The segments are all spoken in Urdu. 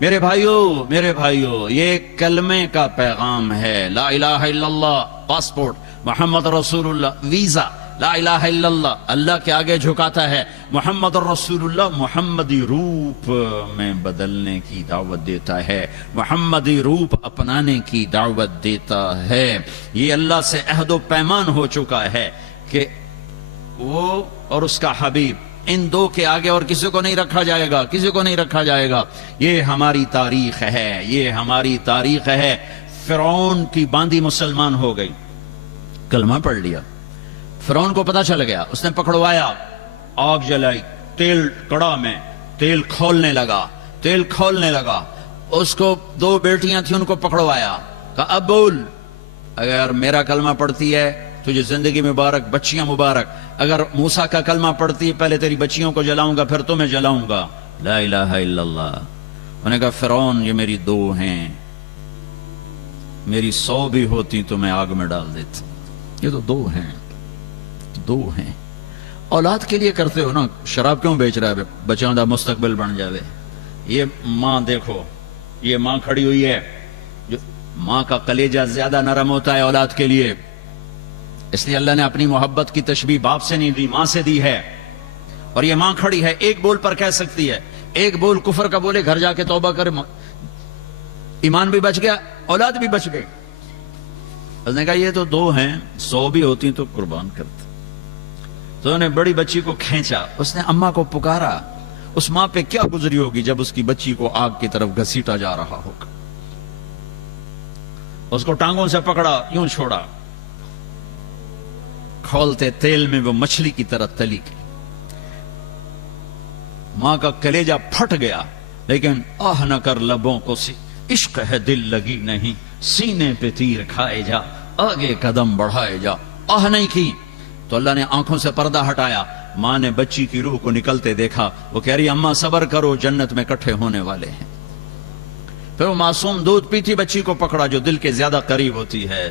میرے بھائیوں یہ کلمے کا پیغام ہے. لا الہ الا اللہ پاسپورٹ، محمد رسول اللہ ویزا. لا الہ الا اللہ اللہ کے آگے جھکاتا ہے. محمد رسول اللہ محمدی روپ میں بدلنے کی دعوت دیتا ہے، محمدی روپ اپنانے کی دعوت دیتا ہے. یہ اللہ سے عہد و پیمان ہو چکا ہے کہ وہ اور اس کا حبیب ان دو کے آگے اور کسی کو نہیں رکھا جائے گا، کسی کو نہیں رکھا جائے گا. یہ ہماری تاریخ ہے، یہ ہماری تاریخ ہے. فرعون کی باندی مسلمان ہو گئی، کلمہ پڑھ لیا. فرعون کو پتا چل گیا، اس نے پکڑوایا، آگ جلائی، تیل کڑا میں تیل کھولنے لگا. اس کو دو بیٹیاں تھیں، ان کو پکڑوایا، کہا اب بول، اگر میرا کلمہ پڑھتی ہے تجھے زندگی مبارک، بچیاں مبارک. اگر موسیٰ کا کلمہ پڑھتی ہے پہلے تیری بچیوں کو جلاؤں گا پھر تمہیں جلاؤں گا. لا الہ الا اللہ. انہوں نے کہا فرعون یہ میری دو ہیں، میری 100 بھی ہوتی تو میں آگ میں ڈال دیتا. یہ تو دو ہیں. اولاد کے لیے کرتے ہو نا، شراب کیوں بیچ رہا ہے؟ بچوں دا مستقبل بن جاوے. یہ ماں دیکھو، یہ ماں کھڑی ہوئی ہے، جو ماں کا کلیجہ زیادہ نرم ہوتا ہے اولاد کے لیے، اس لیے اللہ نے اپنی محبت کی تشبیہ باپ سے نہیں دی، ماں سے دی ہے. اور یہ ماں کھڑی ہے، ایک بول پر کہہ سکتی ہے، ایک بول کفر کا بولے، گھر جا کے توبہ کرے، ایمان بھی بچ گیا، اولاد بھی بچ گئی. اس نے کہا یہ تو دو ہیں، 100 بھی ہوتی تو قربان کرتے. تو انہوں نے بڑی بچی کو کھینچا، اس نے اماں کو پکارا. اس ماں پہ کیا گزری ہوگی جب اس کی بچی کو آگ کی طرف گھسیٹا جا رہا ہوگا. اس کو ٹانگوں سے پکڑا، یوں چھوڑا، کھولتے تیل میں وہ مچھلی کی طرح تلی گئی. ماں کا کلیجہ پھٹ گیا، لیکن آہ نہ کر لبوں کو عشق ہے دل لگی نہیں، سینے پہ تیر کھائے جا، آگے قدم بڑھائے جا. آہ نہیں کی تو اللہ نے آنکھوں سے پردہ ہٹایا. ماں نے بچی کی روح کو نکلتے دیکھا، وہ کہہ رہی اماں صبر کرو، جنت میں کٹھے ہونے والے ہیں. پھر وہ معصوم دودھ پیتی بچی کو پکڑا جو دل کے زیادہ قریب ہوتی ہے.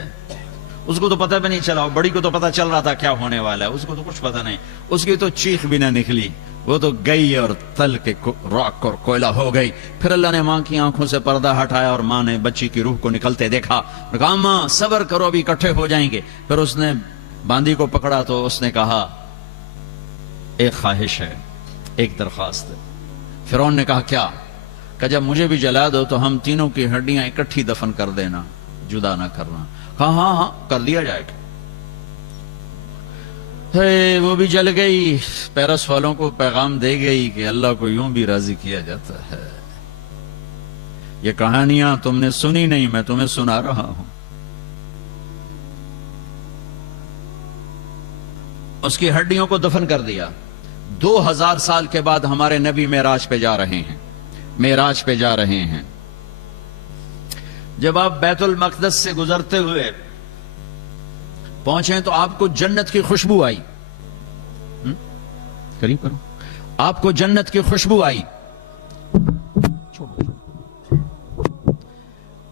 اس کو تو پتہ بھی نہیں چلا، بڑی کو تو پتہ چل رہا تھا کیا ہونے والا ہے، اس کو تو کچھ پتہ نہیں. اس کی تو چیخ بھی نہ نکلی، وہ تو گئی اور تل کے راک اور کوئلہ ہو گئی. پھر اللہ نے ماں کی آنکھوں سے پردہ ہٹایا اور ماں نے بچی کی روح کو نکلتے دیکھا. کہا ماں صبر کرو، ابھی اکٹھے ہو جائیں گے. پھر اس نے باندی کو پکڑا تو اس نے کہا ایک خواہش ہے، ایک درخواست ہے. فرعون نے کہا کیا؟ کہ جب مجھے بھی جلا دو تو ہم تینوں کی ہڈیاں اکٹھی دفن کر دینا، جدا نہ کرنا. کہا ہاں کر دیا جائے گا. وہ بھی جل گئی، پیرس والوں کو پیغام دے گئی کہ اللہ کو یوں بھی راضی کیا جاتا ہے. یہ کہانیاں تم نے سنی نہیں، میں تمہیں سنا رہا ہوں. اس کی ہڈیوں کو دفن کر دیا. 2000 سال کے بعد ہمارے نبی معراج پہ جا رہے ہیں. جب آپ بیت المقدس سے گزرتے ہوئے پہنچے تو آپ کو جنت کی خوشبو آئی. قریب کرو. آپ کو جنت کی خوشبو آئی.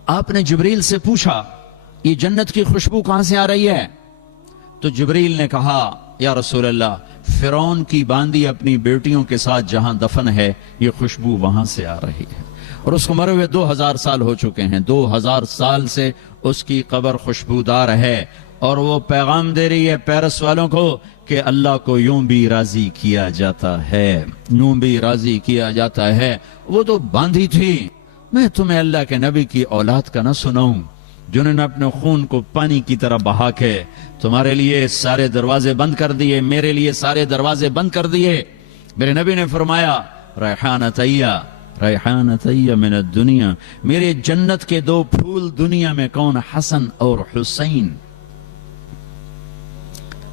آپ نے جبریل سے پوچھا یہ جنت کی خوشبو کہاں سے آ رہی ہے؟ تو جبریل نے کہا یا رسول اللہ، فرعون کی باندی اپنی بیٹیوں کے ساتھ جہاں دفن ہے یہ خوشبو وہاں سے آ رہی ہے. اور اس کو مرے ہوئے 2000 سال ہو چکے ہیں. 2000 سال سے اس کی قبر خوشبودار ہے. اور وہ پیغام دے رہی ہے پیرس والوں کو کہ اللہ کو یوں بھی راضی کیا جاتا ہے، یوں بھی راضی کیا جاتا ہے. وہ تو باندھی تھی. میں تمہیں اللہ کے نبی کی اولاد کا نہ سناؤں جنہوں نے اپنے خون کو پانی کی طرح بہا کے تمہارے لیے سارے دروازے بند کر دیے، میرے لیے سارے دروازے بند کر دیے. میرے نبی نے فرمایا ریحانتیہ من الدنیا، میرے جنت کے 2 پھول دنیا میں کون؟ حسن اور حسین.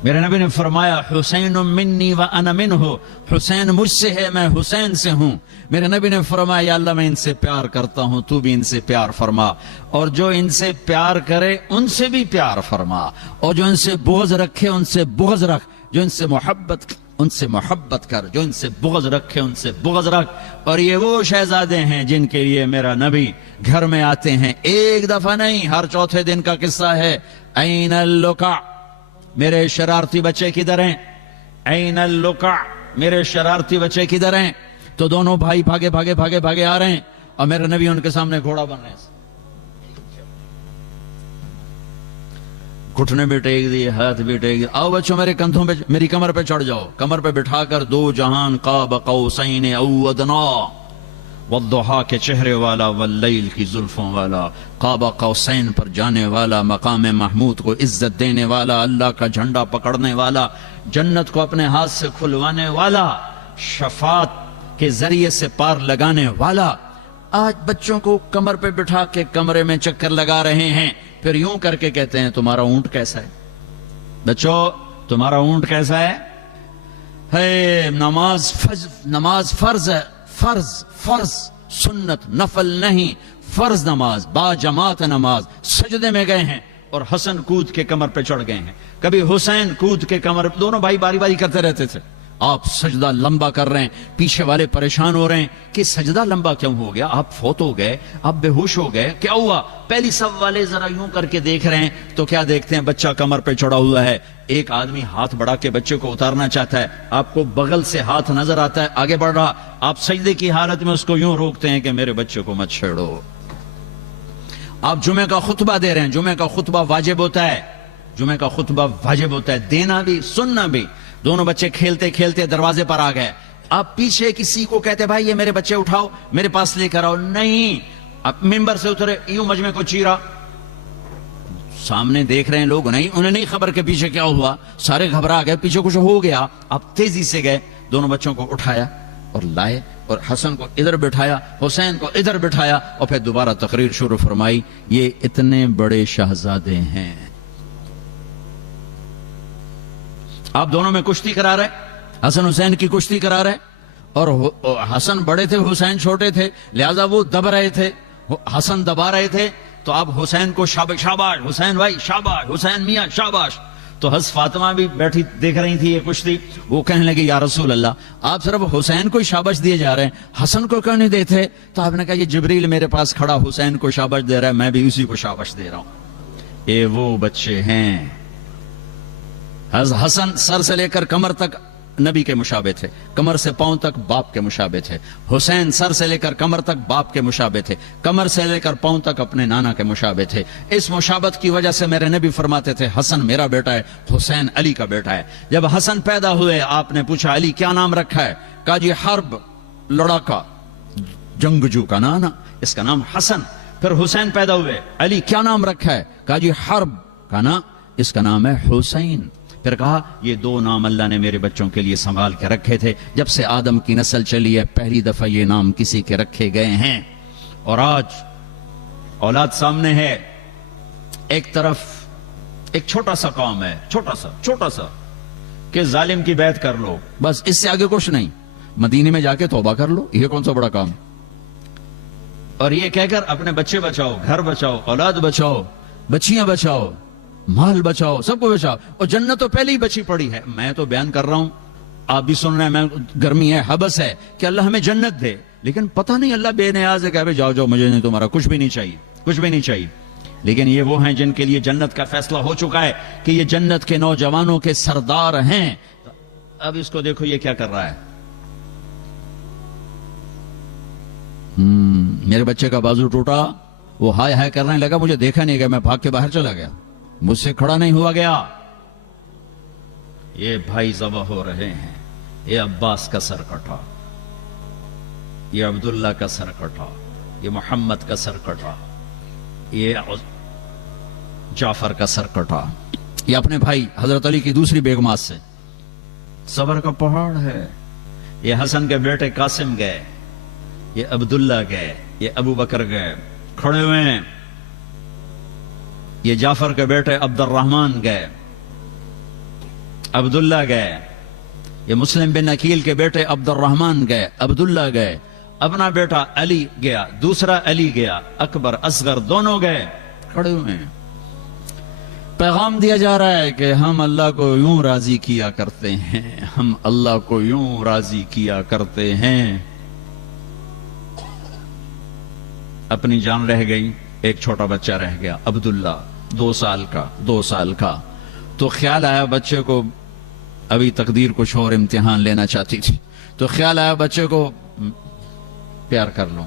میرے نبی نے فرمایا حسین منی وانا منہ، حسین مجھ سے ہے، میں حسین سے ہوں. میرے نبی نے فرمایا یا اللہ میں ان سے پیار کرتا ہوں، تو بھی ان سے پیار فرما، اور جو ان سے پیار کرے ان سے بھی پیار فرما، اور جو ان سے بغض رکھے ان سے بغض رکھ، جو ان سے محبت کر، جو ان سے بغض رکھے ان سے بغض رکھ. اور یہ وہ شہزادے ہیں جن کے لیے میرا نبی گھر میں آتے ہیں، ایک دفعہ نہیں، ہر چوتھے دن کا قصہ ہے. این اللقع، میرے شرارتی بچے کدھر ہیں؟ این اللقع، میرے شرارتی بچے کدھر ہیں؟ تو دونوں بھائی بھاگے آ رہے ہیں. اور میرے نبی ان کے سامنے گھوڑا بن رہے ہیں. گھٹنے بھی ٹیک دیے, ہاتھ بھی ٹیک دیے. آؤ بچوں میرے کندھوں پہ, میری کمر پہ چڑھ جاؤ. کمر پہ بٹھا کر دو جہان قاب قوسین او ادنا, والضحا کے چہرے والا, واللیل کی زلفوں والا, قاب قوسین پر جانے والا, مقام محمود کو عزت دینے والا, اللہ کا جھنڈا پکڑنے والا, جنت کو اپنے ہاتھ سے کھلوانے والا, شفاعت کے ذریعے سے پار لگانے والا. آج بچوں کو کمر پہ بٹھا کے کمرے میں چکر لگا رہے ہیں, پھر یوں کر کے کہتے ہیں تمہارا اونٹ کیسا ہے. بچوں تمہارا اونٹ کیسا ہے؟ نماز فرض ہے, فرض سنت نفل نہیں, فرض نماز, با جماعت نماز. سجدے میں گئے ہیں اور حسن کود کے کمر پہ چڑھ گئے ہیں, کبھی حسین کود کے کمر, دونوں بھائی باری باری کرتے رہتے تھے. آپ سجدہ لمبا کر رہے ہیں, پیچھے والے پریشان ہو رہے ہیں کہ سجدہ لمبا کیوں ہو گیا, آپ فوت ہو گئے, آپ بے ہوش ہو گئے, کیا ہوا؟ پہلی صف والے ذرا یوں کر کے دیکھ رہے ہیں تو کیا دیکھتے ہیں؟ بچہ کمر پہ چڑھا ہوا ہے. ایک آدمی ہاتھ بڑھا کے بچے کو اتارنا چاہتا ہے, آپ کو بغل سے ہاتھ نظر آتا ہے آگے بڑھ رہا, آپ سجدے کی حالت میں اس کو یوں روکتے ہیں کہ میرے بچے کو مت چھیڑو. آپ جمعے کا خطبہ دے رہے ہیں, جمعے کا خطبہ واجب ہوتا ہے, جمعے کا خطبہ واجب ہوتا ہے, دینا بھی سننا بھی. دونوں بچے کھیلتے کھیلتے دروازے پر آ گئے, آپ پیچھے کسی کو کہتے بھائی یہ میرے بچے اٹھاؤ, میرے پاس لے کر آؤ. نہیں, آپ ممبر سے اترے, یوں مجمع کو چیرا. سامنے دیکھ رہے ہیں لوگ, نہیں, انہیں نہیں خبر کہ پیچھے کیا ہوا, سارے گھبرا گئے, پیچھے کچھ ہو گیا. آپ تیزی سے گئے, دونوں بچوں کو اٹھایا اور لائے, اور حسن کو ادھر بٹھایا, حسین کو ادھر بٹھایا, اور پھر دوبارہ تقریر شروع فرمائی. یہ اتنے بڑے شہزادے ہیں, آپ دونوں میں کشتی کرا رہے, حسن حسین کی کشتی کرا رہے, اور حسن بڑے تھے, حسین چھوٹے تھے, لہذا وہ دب رہے تھے, حسن دبا رہے تھے. تو آپ حسین کو شاباش حسین بھائی, شاباش حسین میاں شاباش. تو حضرت فاطمہ بھی بیٹھی دیکھ رہی تھی یہ کشتی, وہ کہنے لگی یا رسول اللہ, آپ صرف حسین کو شاباش دیے جا رہے ہیں, حسن کو کیوں نہیں دیتے؟ تو آپ نے کہا یہ جبریل میرے پاس کھڑا حسین کو شاباش دے رہا ہے, میں بھی اسی کو شاباش دے رہا ہوں. یہ وہ بچے ہیں. حسن سر سے لے کر کمر تک نبی کے مشابہ تھے, کمر سے پاؤں تک باپ کے مشابہ تھے. حسین سر سے لے کر کمر تک باپ کے مشابہ تھے, کمر سے لے کر پاؤں تک اپنے نانا کے مشابہ تھے. اس مشابہت کی وجہ سے میرے نبی فرماتے تھے حسن میرا بیٹا ہے, حسین علی کا بیٹا ہے. جب حسن پیدا ہوئے آپ نے پوچھا علی کیا نام رکھا ہے؟ کہا جی حرب, لڑاکا, جنگجو کا نانا, اس کا نام حسن. پھر حسین پیدا ہوئے, علی کیا نام رکھا ہے؟ کہا جی حرب کا نا, اس کا نام ہے حسین. پھر کہا یہ دو نام اللہ نے میرے بچوں کے لیے سنبھال کے رکھے تھے, جب سے آدم کی نسل چلی ہے پہلی دفعہ یہ نام کسی کے رکھے گئے ہیں. اور آج اولاد سامنے ہے, ایک طرف ایک چھوٹا سا کام ہے, چھوٹا سا کہ ظالم کی بیعت کر لو, بس اس سے آگے کچھ نہیں. مدینے میں جا کے توبہ کر لو, یہ کون سا بڑا کام. اور یہ کہہ کر اپنے بچے بچاؤ, گھر بچاؤ, اولاد بچاؤ, بچیاں بچاؤ, مال بچاؤ, سب کو بچاؤ, اور جنت تو پہلے ہی بچی پڑی ہے. میں تو بیان کر رہا ہوں, آپ بھی سن رہے ہیں, میں گرمی ہے, حبس ہے کہ اللہ ہمیں جنت دے, لیکن پتہ نہیں اللہ بے نیاز ہے کہ جاؤ مجھے نہیں, تمہارا کچھ بھی نہیں چاہیے, کچھ بھی نہیں چاہیے. لیکن یہ وہ ہیں جن کے لیے جنت کا فیصلہ ہو چکا ہے کہ یہ جنت کے نوجوانوں کے سردار ہیں. اب اس کو دیکھو یہ کیا کر رہا ہے. میرے بچے کا بازو ٹوٹا, وہ ہائے ہائے کرنے لگا, مجھے دیکھا نہیں گیا, میں بھاگ کے باہر چلا گیا, مجھ سے کھڑا نہیں ہوا گیا. یہ بھائی ذبح ہو رہے ہیں, یہ عباس کا سر کٹا, یہ عبداللہ کا سر کٹا, یہ محمد کا سر کٹا, یہ جعفر کا سر کٹا, یہ اپنے بھائی حضرت علی کی دوسری بیگمات سے. صبر کا پہاڑ ہے. یہ حسن کے بیٹے قاسم گئے, یہ عبداللہ گئے, یہ ابو بکر گئے, کھڑے ہوئے ہیں. یہ جعفر کے بیٹے عبد الرحمن گئے, عبداللہ گئے. یہ مسلم بن عقیل کے بیٹے عبد الرحمن گئے, عبداللہ گئے. اپنا بیٹا علی گیا, دوسرا علی گیا, اکبر اصغر دونوں گئے, کھڑے ہوئے ہیں. پیغام دیا جا رہا ہے کہ ہم اللہ کو یوں راضی کیا کرتے ہیں, ہم اللہ کو یوں راضی کیا کرتے ہیں. اپنی جان رہ گئی, ایک چھوٹا بچہ رہ گیا, عبداللہ, 2 سال کا. تو خیال آیا بچے کو, ابھی تقدیر کچھ اور امتحان لینا چاہتی تھی, تو خیال آیا بچے کو پیار کر لوں.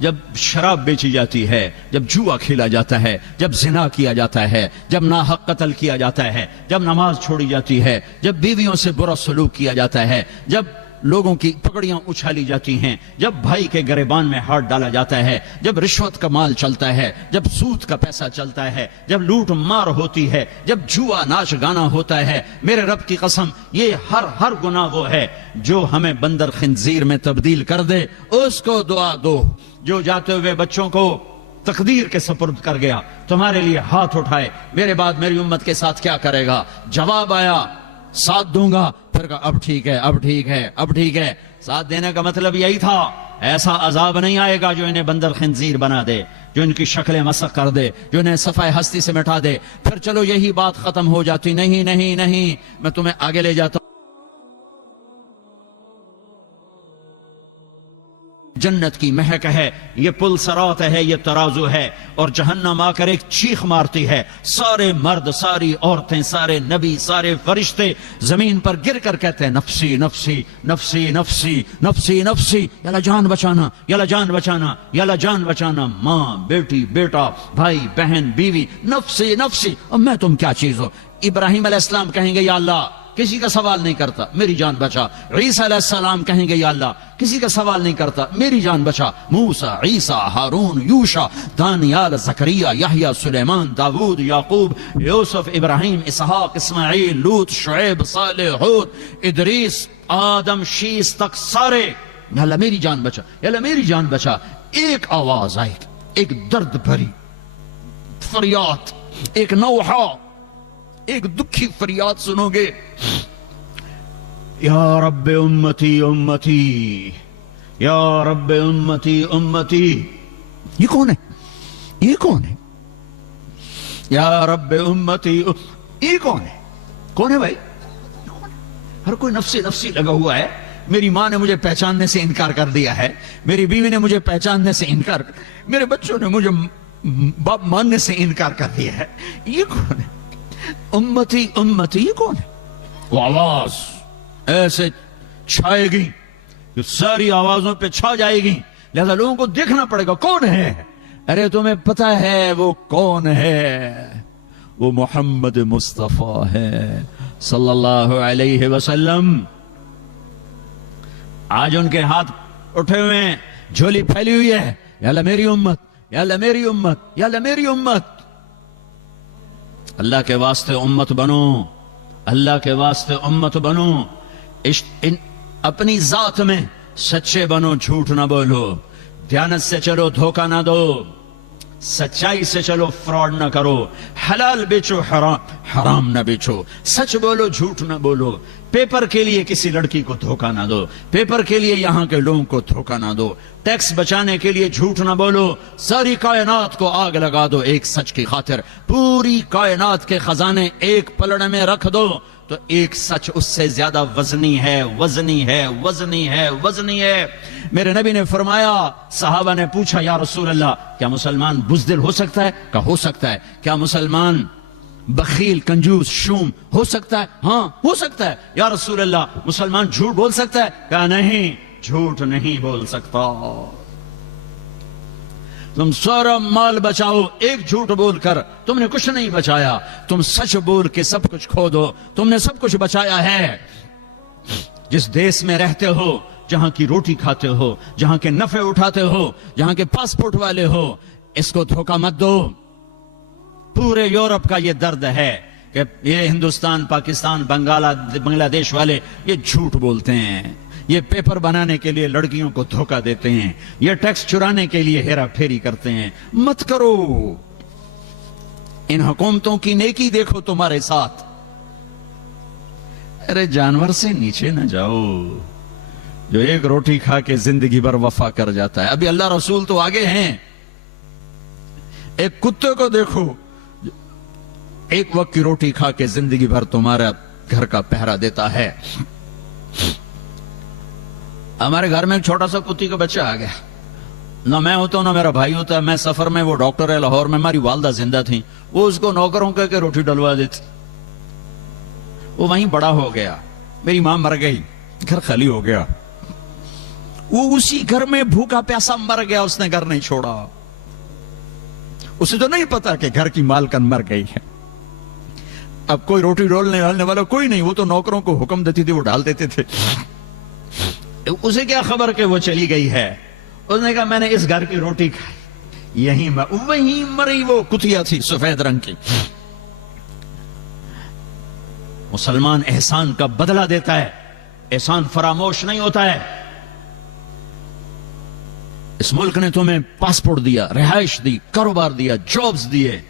جب شراب بیچی جاتی ہے، جب جوا کھیلا جاتا ہے، جب زنا کیا جاتا ہے، جب ناحق قتل کیا جاتا ہے، جب نماز چھوڑی جاتی ہے، جب بیویوں سے برا سلوک کیا جاتا ہے، جب لوگوں کی پگڑیاں اچھالی جاتی ہیں، جب بھائی کے گریبان میں ہاتھ ڈالا جاتا ہے، جب رشوت کا مال چلتا ہے، جب سود کا پیسہ چلتا ہے، جب لوٹ مار ہوتی ہے، جب جوا ناچ گانا ہوتا ہے، میرے رب کی قسم یہ ہر گناہ وہ ہے جو ہمیں بندر خنزیر میں تبدیل کر دے، اس کو دعا دو جو جاتے ہوئے بچوں کو تقدیر کے سپرد کر گیا، تمہارے لیے ہاتھ اٹھائے، میرے بعد میری امت کے ساتھ کیا کرے گا؟ جواب آیا ساتھ دوں گا، پھر کہا اب ٹھیک ہے، اب ٹھیک ہے، اب ٹھیک ہے۔ ساتھ دینے کا مطلب یہی تھا، ایسا عذاب نہیں آئے گا جو انہیں بندر خنزیر بنا دے، جو ان کی شکلیں مسخ کر دے، جو انہیں صفحہ ہستی سے مٹا دے، پھر چلو یہی بات ختم ہو جاتی۔ نہیں نہیں نہیں، میں تمہیں آگے لے جاتا ہوں۔ جنت کی مہک ہے، یہ پل صراط ہے، یہ ترازو ہے، اور جہنم آ کر ایک چیخ مارتی ہے، سارے مرد، ساری عورتیں، سارے نبی، سارے فرشتے زمین پر گر کر کہتے ہیں نفسی نفسی نفسی نفسی نفسی نفسی، یا اللہ جان بچانا، یا اللہ جان بچانا، یا اللہ جان بچانا، ماں، بیٹی، بیٹا، بھائی، بہن، بیوی، نفسی نفسی، اور میں تم کیا چیز ہو؟ ابراہیم علیہ السلام کہیں گے یا اللہ کسی کا سوال نہیں کرتا، میری جان بچا۔ عیسیٰ علیہ السلام کہیں گے یا اللہ کسی کا سوال نہیں کرتا، میری جان بچا۔ موسیٰ، عیسیٰ، ہارون، یوشع، دانیال، زکریا، یحییٰ، سلیمان، داود، یعقوب، یوسف، ابراہیم، اسحاق، اسماعیل، لوط، شعیب، صالح، ہود، ادریس، آدم، شیس تک سارے، یا اللہ میری جان بچا، یا اللہ میری جان بچا۔ ایک آواز آئے، ایک درد بھری فریاد، ایک نوحہ، ایک دکھی فریاد سنو گے، یا رب امتی امتی، یا رب امتی امتی۔ یہ کون ہے؟ یہ کون ہے؟ یا رب امتی، یہ کون ہے؟ کون ہے بھائی؟ ہر کوئی نفسی نفسی لگا ہوا ہے۔ میری ماں نے مجھے پہچاننے سے انکار کر دیا ہے، میری بیوی نے مجھے پہچاننے سے انکار، میرے بچوں نے مجھے باپ ماننے سے انکار کر دیا ہے، یہ کون ہے؟ امتی امتی، یہ کون ہے؟ وہ آواز ایسے چھائے گی کہ ساری آوازوں پہ چھا جائے گی، لہذا لوگوں کو دیکھنا پڑے گا کون ہے۔ ارے تمہیں پتا ہے وہ کون ہے؟ وہ محمد مصطفیٰ ہے صلی اللہ علیہ وسلم۔ آج ان کے ہاتھ اٹھے ہوئے ہیں، جھولی پھیلی ہوئی ہے، یا اللہ میری امت، یا اللہ میری امت، یا اللہ میری امت۔ اللہ کے واسطے امت بنو، اللہ کے واسطے امت بنو، اپنی ذات میں سچے بنو، جھوٹ نہ بولو، دیانت سے چلو، دھوکہ نہ دو، سچائی سے چلو، فراڈ نہ کرو، حلال بیچو، حرام نہ بیچو، سچ بولو، جھوٹ نہ بولو، پیپر کے لیے کسی لڑکی کو دھوکہ نہ دو، پیپر کے لیے یہاں کے لوگوں کو دھوکہ نہ دو، ٹیکس بچانے کے لیے جھوٹ نہ بولو، ساری کائنات کو آگ لگا دو ایک سچ کی خاطر، پوری کائنات کے خزانے ایک پلڑے میں رکھ دو، تو ایک سچ اس سے زیادہ وزنی ہے، وزنی ہے، وزنی ہے، وزنی ہے۔ میرے نبی نے فرمایا، صحابہ نے پوچھا یا رسول اللہ کیا مسلمان بزدل ہو سکتا ہے؟ کہا ہو سکتا ہے۔ کیا مسلمان بخیل، کنجوس، شوم ہو سکتا ہے؟ ہاں ہو سکتا ہے۔ یا رسول اللہ مسلمان جھوٹ بول سکتا ہے؟ کہا نہیں، جھوٹ نہیں بول سکتا۔ تم سارا مال بچاؤ، ایک جھوٹ بول کر تم نے کچھ نہیں بچایا، تم سچ بول کے سب کچھ کھو دو، تم نے سب کچھ بچایا ہے۔ جس دیس میں رہتے ہو، جہاں کی روٹی کھاتے ہو، جہاں کے نفع اٹھاتے ہو، جہاں کے پاسپورٹ والے ہو، اس کو دھوکہ مت دو۔ پورے یورپ کا یہ درد ہے کہ یہ ہندوستان، پاکستان، بنگلہ دیش والے یہ جھوٹ بولتے ہیں، یہ پیپر بنانے کے لیے لڑکیوں کو دھوکہ دیتے ہیں، یہ ٹیکس چرانے کے لیے ہیرا پھیری کرتے ہیں۔ مت کرو، ان حکومتوں کی نیکی دیکھو تمہارے ساتھ۔ ارے جانور سے نیچے نہ جاؤ، جو ایک روٹی کھا کے زندگی بھر وفا کر جاتا ہے۔ ابھی اللہ رسول تو آگے ہیں، ایک کتے کو دیکھو، ایک وقت کی روٹی کھا کے زندگی بھر تمہارا گھر کا پہرا دیتا ہے۔ ہمارے گھر میں ایک چھوٹا سا کتی کا بچہ آ گیا، نہ میں ہوتا ہوں نہ میرا بھائی ہوتا ہے، میں سفر میں، وہ ڈاکٹر ہے لاہور میں، ہماری والدہ زندہ تھی، وہ اس کو نوکروں کہہ کے روٹی ڈلوا دیتی، وہ وہیں بڑا ہو گیا، میری ماں مر گئی، گھر خالی ہو گیا، وہ اسی گھر میں بھوکا پیاسا مر گیا, اس نے گھر نہیں چھوڑا. اسے تو نہیں پتا کہ گھر کی مالکن مر گئی ہے. اب کوئی روٹی ڈالنے والا کوئی نہیں, وہ تو نوکروں کو حکم دیتی تھی, وہ ڈال دیتے تھے. اسے کیا خبر کہ وہ چلی گئی ہے. اس نے کہا میں نے اس گھر کی روٹی کھائی, وہیں مری وہ کتیا تھی سفید رنگ کی. مسلمان احسان کا بدلہ دیتا ہے, احسان فراموش نہیں ہوتا ہے. اس ملک نے تمہیں پاسپورٹ دیا, رہائش دی, کاروبار دیا, جابز دیے.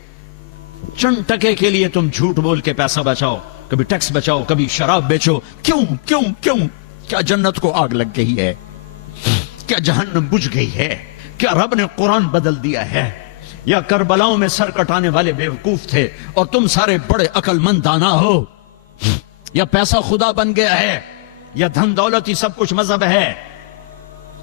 چند ٹکے کے لیے تم جھوٹ بول کے پیسہ بچاؤ, کبھی ٹیکس بچاؤ, کبھی شراب بیچو. کیوں کیوں کیوں؟ کیا جنت کو آگ لگ گئی ہے؟ کیا جہنم بجھ گئی ہے؟ کیا رب نے قرآن بدل دیا ہے؟ یا کربلاؤں میں سر کٹانے والے بیوقوف تھے اور تم سارے بڑے عقل مند دانا ہو؟ یا پیسہ خدا بن گیا ہے؟ یا دھن دولت ہی سب کچھ مذہب ہے؟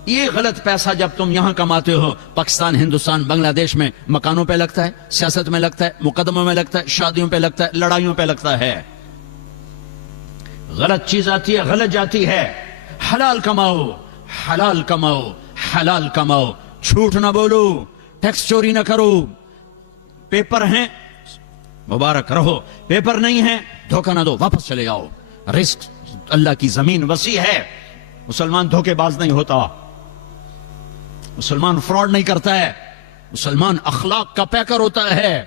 یہ غلط پیسہ جب تم یہاں کماتے ہو, پاکستان, ہندوستان, بنگلہ دیش میں مکانوں پہ لگتا ہے, سیاست میں لگتا ہے, مقدموں میں لگتا ہے, شادیوں پہ لگتا ہے, لڑائیوں پہ لگتا ہے. غلط چیز آتی ہے, غلط جاتی ہے. حلال کماؤ, حلال کماؤ, حلال کماؤ. جھوٹ نہ بولو, ٹیکس چوری نہ کرو. پیپر ہیں مبارک رہو, پیپر نہیں ہے دھوکہ نہ دو, واپس چلے جاؤ. رزق اللہ کی زمین وسیع ہے. مسلمان دھوکے باز نہیں ہوتا, مسلمان فراڈ نہیں کرتا ہے, مسلمان اخلاق کا پیکر ہوتا ہے.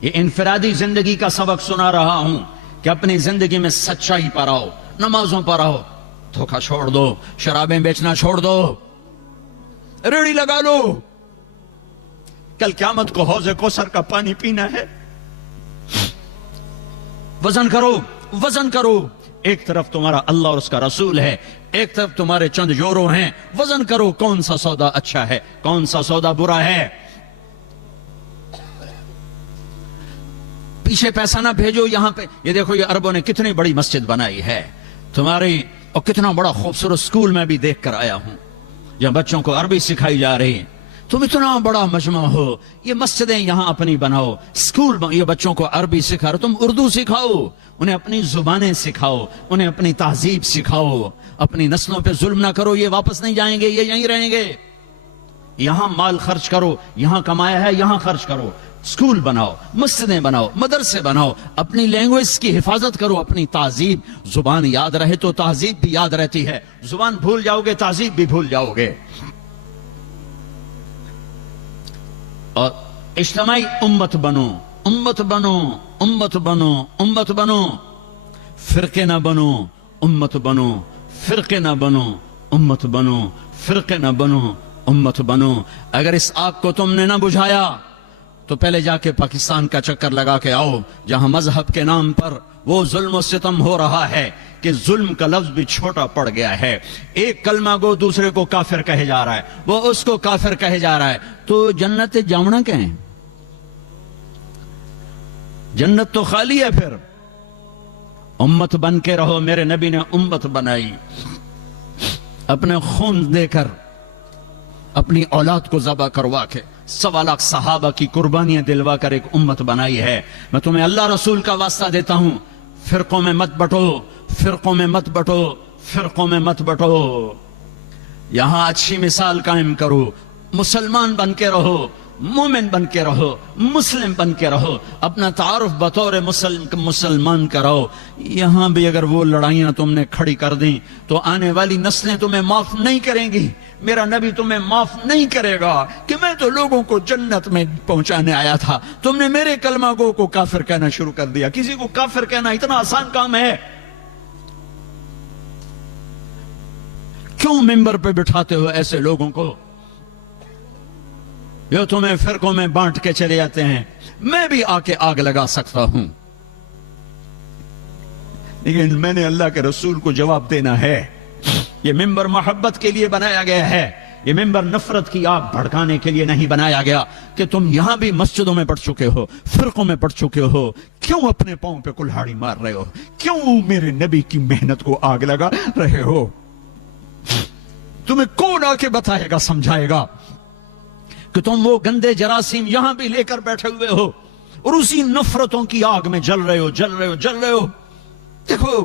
یہ انفرادی زندگی کا سبق سنا رہا ہوں کہ اپنی زندگی میں سچائی پر آؤ, نمازوں پر آؤ, دھوکہ چھوڑ دو, شرابیں بیچنا چھوڑ دو, ریڑھی لگا لو. کل قیامت کو حوض کوثر کا پانی پینا ہے. وزن کرو, وزن کرو. ایک طرف تمہارا اللہ اور اس کا رسول ہے, ایک طرف تمہارے چند یورو ہیں. وزن کرو کون سا سودا اچھا ہے, کون سا سودا برا ہے. پیچھے پیسہ نہ بھیجو یہاں پہ. یہ دیکھو یہ عربوں نے کتنی بڑی مسجد بنائی ہے تمہاری, اور کتنا بڑا خوبصورت سکول میں بھی دیکھ کر آیا ہوں جہاں بچوں کو عربی سکھائی جا رہی. تم اتنا بڑا مجمع ہو, یہ مسجدیں یہاں اپنی بناؤ, سکول یہ بچوں کو عربی سکھا رہے, تم اردو سکھاؤ, انہیں اپنی زبانیں سکھاؤ, انہیں اپنی تہذیب سکھاؤ. اپنی نسلوں پہ ظلم نہ کرو, یہ واپس نہیں جائیں گے, یہ یہیں رہیں گے. یہاں مال خرچ کرو, یہاں کمایا ہے یہاں خرچ کرو. سکول بناؤ, مسجدیں بناؤ, مدرسے بناؤ. اپنی لینگویج کی حفاظت کرو, اپنی تہذیب. زبان یاد رہے تو تہذیب بھی یاد رہتی ہے, زبان بھول جاؤ گے تہذیب بھی بھول جاؤ گے. اور اجتماعی امت بنو, امت بنو, امت بنو, امت بنو. فرقے نہ بنو, امت بنو. فرقے نہ بنو, امت بنو. فرقے نہ بنو, امت بنو. اگر اس آگ کو تم نے نہ بجھایا تو پہلے جا کے پاکستان کا چکر لگا کے آؤ, جہاں مذہب کے نام پر وہ ظلم و ستم ہو رہا ہے کہ ظلم کا لفظ بھی چھوٹا پڑ گیا ہے. ایک کلمہ کو دوسرے کو کافر کہے جا رہا ہے, وہ اس کو کافر کہے جا رہا ہے. تو جنت جاؤنا کہیں, جنت تو خالی ہے. پھر امت بن کے رہو. میرے نبی نے امت بنائی, اپنے خون دے کر, اپنی اولاد کو ذبح کروا کے, 1.25 لاکھ صحابہ کی قربانیاں دلوا کر ایک امت بنائی ہے. میں تمہیں اللہ رسول کا واسطہ دیتا ہوں, فرقوں میں مت بٹو, فرقوں میں مت بٹو, فرقوں میں مت بٹو. یہاں اچھی مثال قائم کرو, مسلمان بن کے رہو, مومن بن کے رہو, مسلم بن کے رہو. اپنا تعارف بطور مسلمان کراؤ. یہاں بھی اگر وہ لڑائیاں تم نے کھڑی کر دیں تو آنے والی نسلیں تمہیں معاف نہیں کریں گی. میرا نبی تمہیں معاف نہیں کرے گا کہ میں تو لوگوں کو جنت میں پہنچانے آیا تھا, تم نے میرے کلمہ گو کو کافر کہنا شروع کر دیا. کسی کو کافر کہنا اتنا آسان کام ہے؟ کیوں ممبر پہ بٹھاتے ہو ایسے لوگوں کو جو تمہیں فرقوں میں بانٹ کے چلے جاتے ہیں؟ میں بھی آ کے آگ لگا سکتا ہوں, لیکن میں نے اللہ کے رسول کو جواب دینا ہے. یہ ممبر محبت کے لیے بنایا گیا ہے, یہ ممبر نفرت کی آگ بھڑکانے کے لیے نہیں بنایا گیا کہ تم یہاں بھی مسجدوں میں پڑھ چکے ہو, فرقوں میں پڑھ چکے ہو, کیوں اپنے پاؤں پہ کلہاڑی مار رہے ہو؟ کیوں میرے نبی کی محنت کو آگ لگا رہے ہو؟ تمہیں کون آ کے بتائے گا, سمجھائے گا کہ تم وہ گندے جراثیم یہاں بھی لے کر بیٹھے ہوئے ہو اور اسی نفرتوں کی آگ میں جل رہے ہو, جل رہے ہو, جل رہے ہو. دیکھو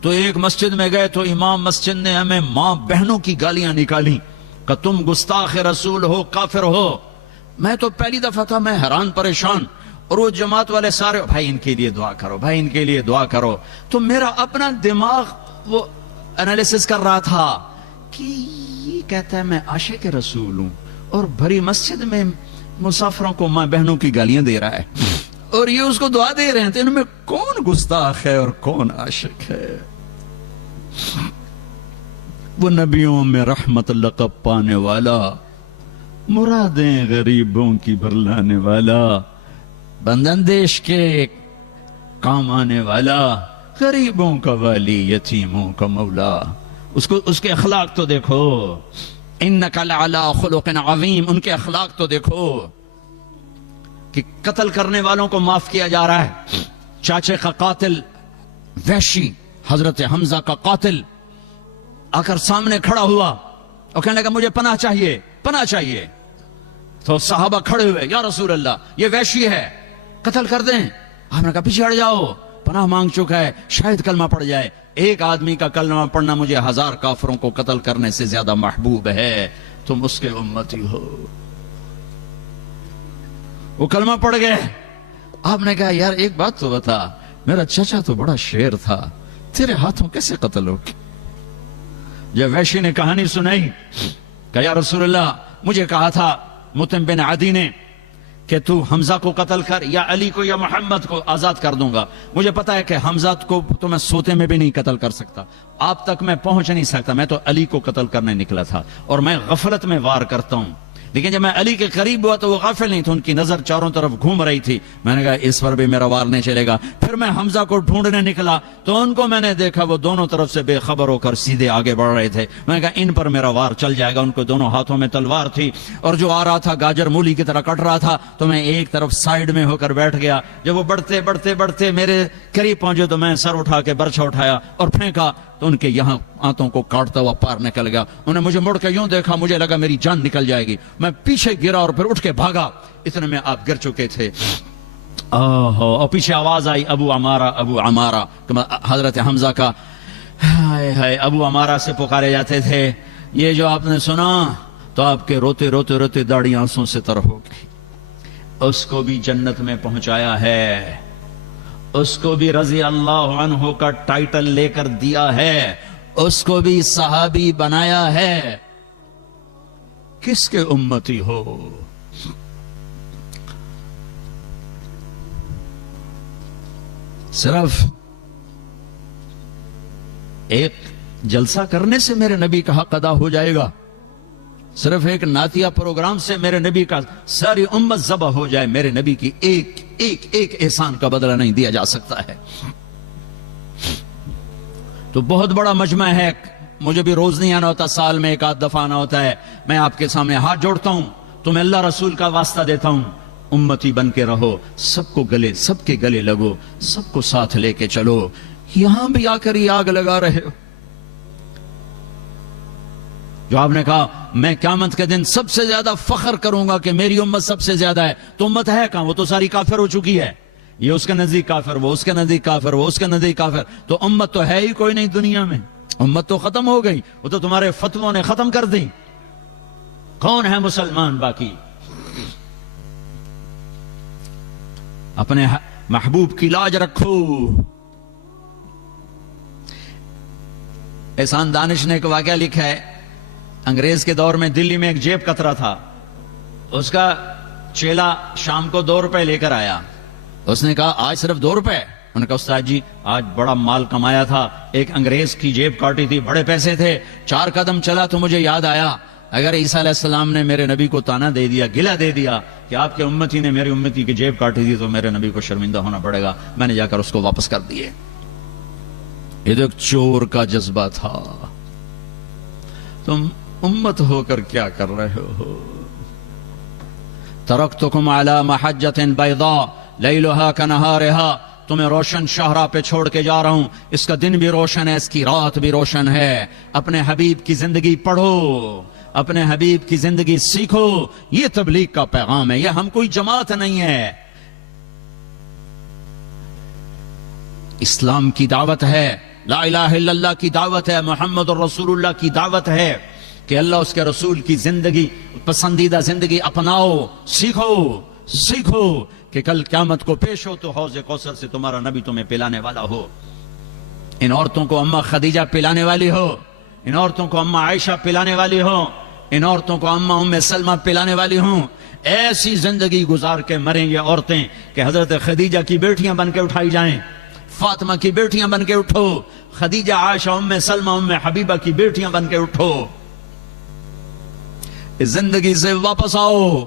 تو ایک مسجد میں گئے تو امام مسجد نے ہمیں ماں بہنوں کی گالیاں نکالی کہ تم گستاخ رسول ہو، کافر ہو۔ میں تو پہلی دفعہ تھا، میں حیران پریشان، اور وہ جماعت والے سارے بھائی ان کے لیے دعا کرو، بھائی ان کے لیے دعا کرو۔ تو میرا اپنا دماغ وہ انالیسس کر رہا تھا کہ یہ کہتا ہے میں عاشق رسول ہوں اور بھری مسجد میں مسافروں کو ماں بہنوں کی گالیاں دے رہا ہے، اور یہ اس کو دعا دے رہے ہیں، تو ان میں کون گستاخ ہے اور کون عاشق ہے؟ وہ نبیوں میں رحمت لقب پانے والا، مرادیں غریبوں کی بھرلانے والا، بندن دیش کے کام آنے والا، غریبوں کا والی، یتیموں کا مولا۔ اس کے اخلاق تو دیکھو، انک لعلی خلق عظیم، ان کے اخلاق تو دیکھو کہ قتل کرنے والوں کو معاف کیا جا رہا ہے۔ چاچے کا قاتل وحشی، حضرت حمزہ کا قاتل آ کر سامنے کھڑا ہوا اور کہنے لگا مجھے پناہ چاہیے، پناہ چاہیے۔ تو صحابہ کھڑے ہوئے، یا رسول اللہ یہ وحشی ہے، قتل کر دیں۔ آپ نے کہا پیچھے ہٹ جاؤ، پناہ مانگ چکا ہے، شاید کلمہ پڑ جائے۔ ایک آدمی کا کلمہ پڑھنا مجھے 1000 کافروں کو قتل کرنے سے زیادہ محبوب ہے، تم اس کے امتی ہو۔ وہ کلمہ پڑھ گئے۔ آپ نے کہا یار ایک بات تو بتا، میرا چچا تو بڑا شیر تھا، تیرے ہاتھوں کیسے قتل ہو گیا؟ جب وحشی نے کہانی سنائی کہ یا رسول اللہ مجھے کہا تھا مطعم بن عدی نے کہ تو حمزہ کو قتل کر، یا علی کو یا محمد کو آزاد کر دوں گا۔ مجھے پتا ہے کہ حمزہ کو تو میں سوتے میں بھی نہیں قتل کر سکتا، آپ تک میں پہنچ نہیں سکتا، میں تو علی کو قتل کرنے نکلا تھا، اور میں غفلت میں وار کرتا ہوں۔ لیکن جب میں علی کے قریب ہوا تو وہ غافل نہیں تھے، ان کی نظر چاروں طرف گھوم رہی تھی۔ میں نے کہا اس پر بھی میرا وار نہیں چلے گا۔ پھر میں حمزہ کو ڈھونڈنے نکلا تو ان کو میں نے دیکھا وہ دونوں طرف سے بے خبر ہو کر سیدھے آگے بڑھ رہے تھے۔ میں نے کہا ان پر میرا وار چل جائے گا۔ ان کو دونوں ہاتھوں میں تلوار تھی، اور جو آ رہا تھا گاجر مولی کی طرح کٹ رہا تھا، تو میں ایک طرف سائیڈ میں ہو کر بیٹھ گیا۔ جب وہ بڑھتے بڑھتے بڑھتے میرے قریب پہنچے تو میں سر اٹھا کے برچھا اٹھایا اور پھینکا، تو ان کے یہاں آنتوں کو کاٹتا ہوا پار نکل گیا۔ انہیں مجھے مڑ کے یوں دیکھا، مجھے لگا میری جان نکل جائے گی۔ میں پیچھے گرا اور پھر اٹھ کے بھاگا، اتنے میں آپ گر چکے تھے۔ اور پیچھے آواز آئی ابو عمارہ، ابو عمارہ، حضرت حمزہ کا ہائے ہائے ابو عمارہ سے پکارے جاتے تھے۔ یہ جو آپ نے سنا تو آپ کے روتے روتے روتے داڑھی آنسوں سے تر ہو گئی۔ اس کو بھی جنت میں پہنچایا ہے، اس کو بھی رضی اللہ عنہ کا ٹائٹل لے کر دیا ہے، اس کو بھی صحابی بنایا ہے۔ کس کے امتی ہو؟ صرف ایک جلسہ کرنے سے میرے نبی کا حق ادا ہو جائے گا؟ صرف ایک نعتیہ پروگرام سے میرے نبی کا ساری امت ذبح ہو جائے؟ میرے نبی کی ایک احسان کا بدلہ نہیں دیا جا سکتا ہے۔ تو بہت بڑا مجمع ہے، مجھے بھی روز نہیں آنا ہوتا، سال میں ایک آدھ دفعہ آنا ہوتا ہے۔ میں آپ کے سامنے ہاتھ جوڑتا ہوں، تمہیں اللہ رسول کا واسطہ دیتا ہوں، امتی بن کے رہو، سب کو گلے، سب کے گلے لگو، سب کو ساتھ لے کے چلو۔ یہاں بھی آ کر یہ آگ لگا رہے ہو۔ جو آپ نے کہا میں قیامت کے دن سب سے زیادہ فخر کروں گا کہ میری امت سب سے زیادہ ہے، تو امت ہے کہاں؟ وہ تو ساری کافر ہو چکی ہے۔ یہ اس کے نزدیک کافر، وہ اس کے نزدیک کافر، وہ اس کے نزدیک کافر، تو امت تو ہے ہی کوئی نہیں دنیا میں۔ امت تو ختم ہو گئی، وہ تو تمہارے فتووں نے ختم کر دی۔ کون ہے مسلمان باقی؟ اپنے محبوب کی لاج رکھو۔ احسان دانش نے ایک واقعہ لکھا ہے، انگریز کے دور میں دلی میں ایک جیب کترا تھا، اس کا چیلا شام کو 2 روپے لے کر آیا۔ اس نے کہا آج صرف 2 روپے؟ انہوں نے کہا استاد جی آج بڑا مال کمایا تھا، ایک انگریز کی جیب کاٹی تھی، بڑے پیسے تھے، 4 قدم چلا تو مجھے یاد آیا اگر عیسیٰ علیہ السلام نے میرے نبی کو تانا دے دیا، گلہ دے دیا کہ آپ کے امتی نے میری امتی کی جیب کاٹی تھی، تو میرے نبی کو شرمندہ ہونا پڑے گا۔ میں نے جا کر اس کو واپس کر دیے۔ یہ تو ایک چور کا جذبہ تھا۔ تم امت ہو کر کیا کر رہے ہو؟ ترکتکم علی محجۃ بیضاء لیلھا کنہارھا، تمہیں روشن شاہراہ پہ چھوڑ کے جا رہا ہوں، اس کا دن بھی روشن ہے، اس کی رات بھی روشن ہے۔ اپنے حبیب کی زندگی پڑھو، اپنے حبیب کی زندگی سیکھو۔ یہ تبلیغ کا پیغام ہے، یہ ہم کوئی جماعت نہیں ہے، اسلام کی دعوت ہے۔ لا الہ الا اللہ کی دعوت ہے، محمد الرسول اللہ کی دعوت ہے کہ اللہ اس کے رسول کی زندگی، پسندیدہ زندگی اپناؤ، سیکھو سیکھو کہ کل قیامت کو پیش ہو تو حوض کوثر سے تمہارا نبی تمہیں پلانے والا ہو۔ ان عورتوں کو اماں خدیجہ پلانے والی ہو، ان عورتوں کو اماں عائشہ پلانے والی ہو، ان عورتوں کو اماں ام سلمہ پلانے والی ہوں۔ ایسی زندگی گزار کے مریں یہ عورتیں کہ حضرت خدیجہ کی بیٹیاں بن کے اٹھائی جائیں، فاطمہ کی بیٹیاں بن کے اٹھو، خدیجہ عائشہ ام سلمہ ام حبیبہ کی بیٹیاں بن کے اٹھو، اس زندگی سے واپس آؤ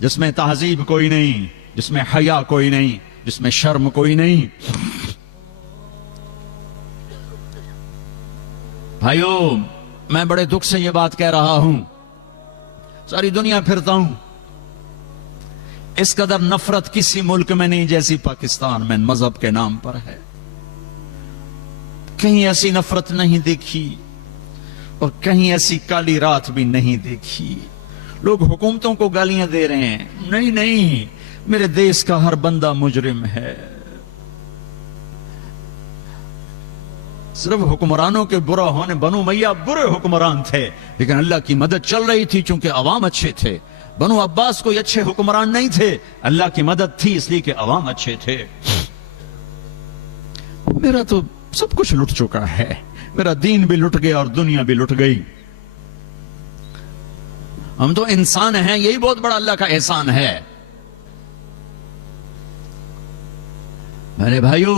جس میں تہذیب کوئی نہیں، جس میں حیا کوئی نہیں، جس میں شرم کوئی نہیں۔ بھائیو، میں بڑے دکھ سے یہ بات کہہ رہا ہوں، ساری دنیا پھرتا ہوں، اس قدر نفرت کسی ملک میں نہیں جیسی پاکستان میں مذہب کے نام پر ہے۔ کہیں ایسی نفرت نہیں دیکھی اور کہیں ایسی کالی رات بھی نہیں دیکھی۔ لوگ حکومتوں کو گالیاں دے رہے ہیں، نہیں نہیں، میرے دیش کا ہر بندہ مجرم ہے۔ صرف حکمرانوں کے برا ہونے، بنو امیہ برے حکمران تھے لیکن اللہ کی مدد چل رہی تھی چونکہ عوام اچھے تھے۔ بنو عباس کوئی اچھے حکمران نہیں تھے، اللہ کی مدد تھی اس لیے کہ عوام اچھے تھے۔ میرا تو سب کچھ لٹ چکا ہے، میرا دین بھی لٹ گیا اور دنیا بھی لٹ گئی۔ ہم تو انسان ہیں، یہی بہت بڑا اللہ کا احسان ہے۔ میرے بھائیو،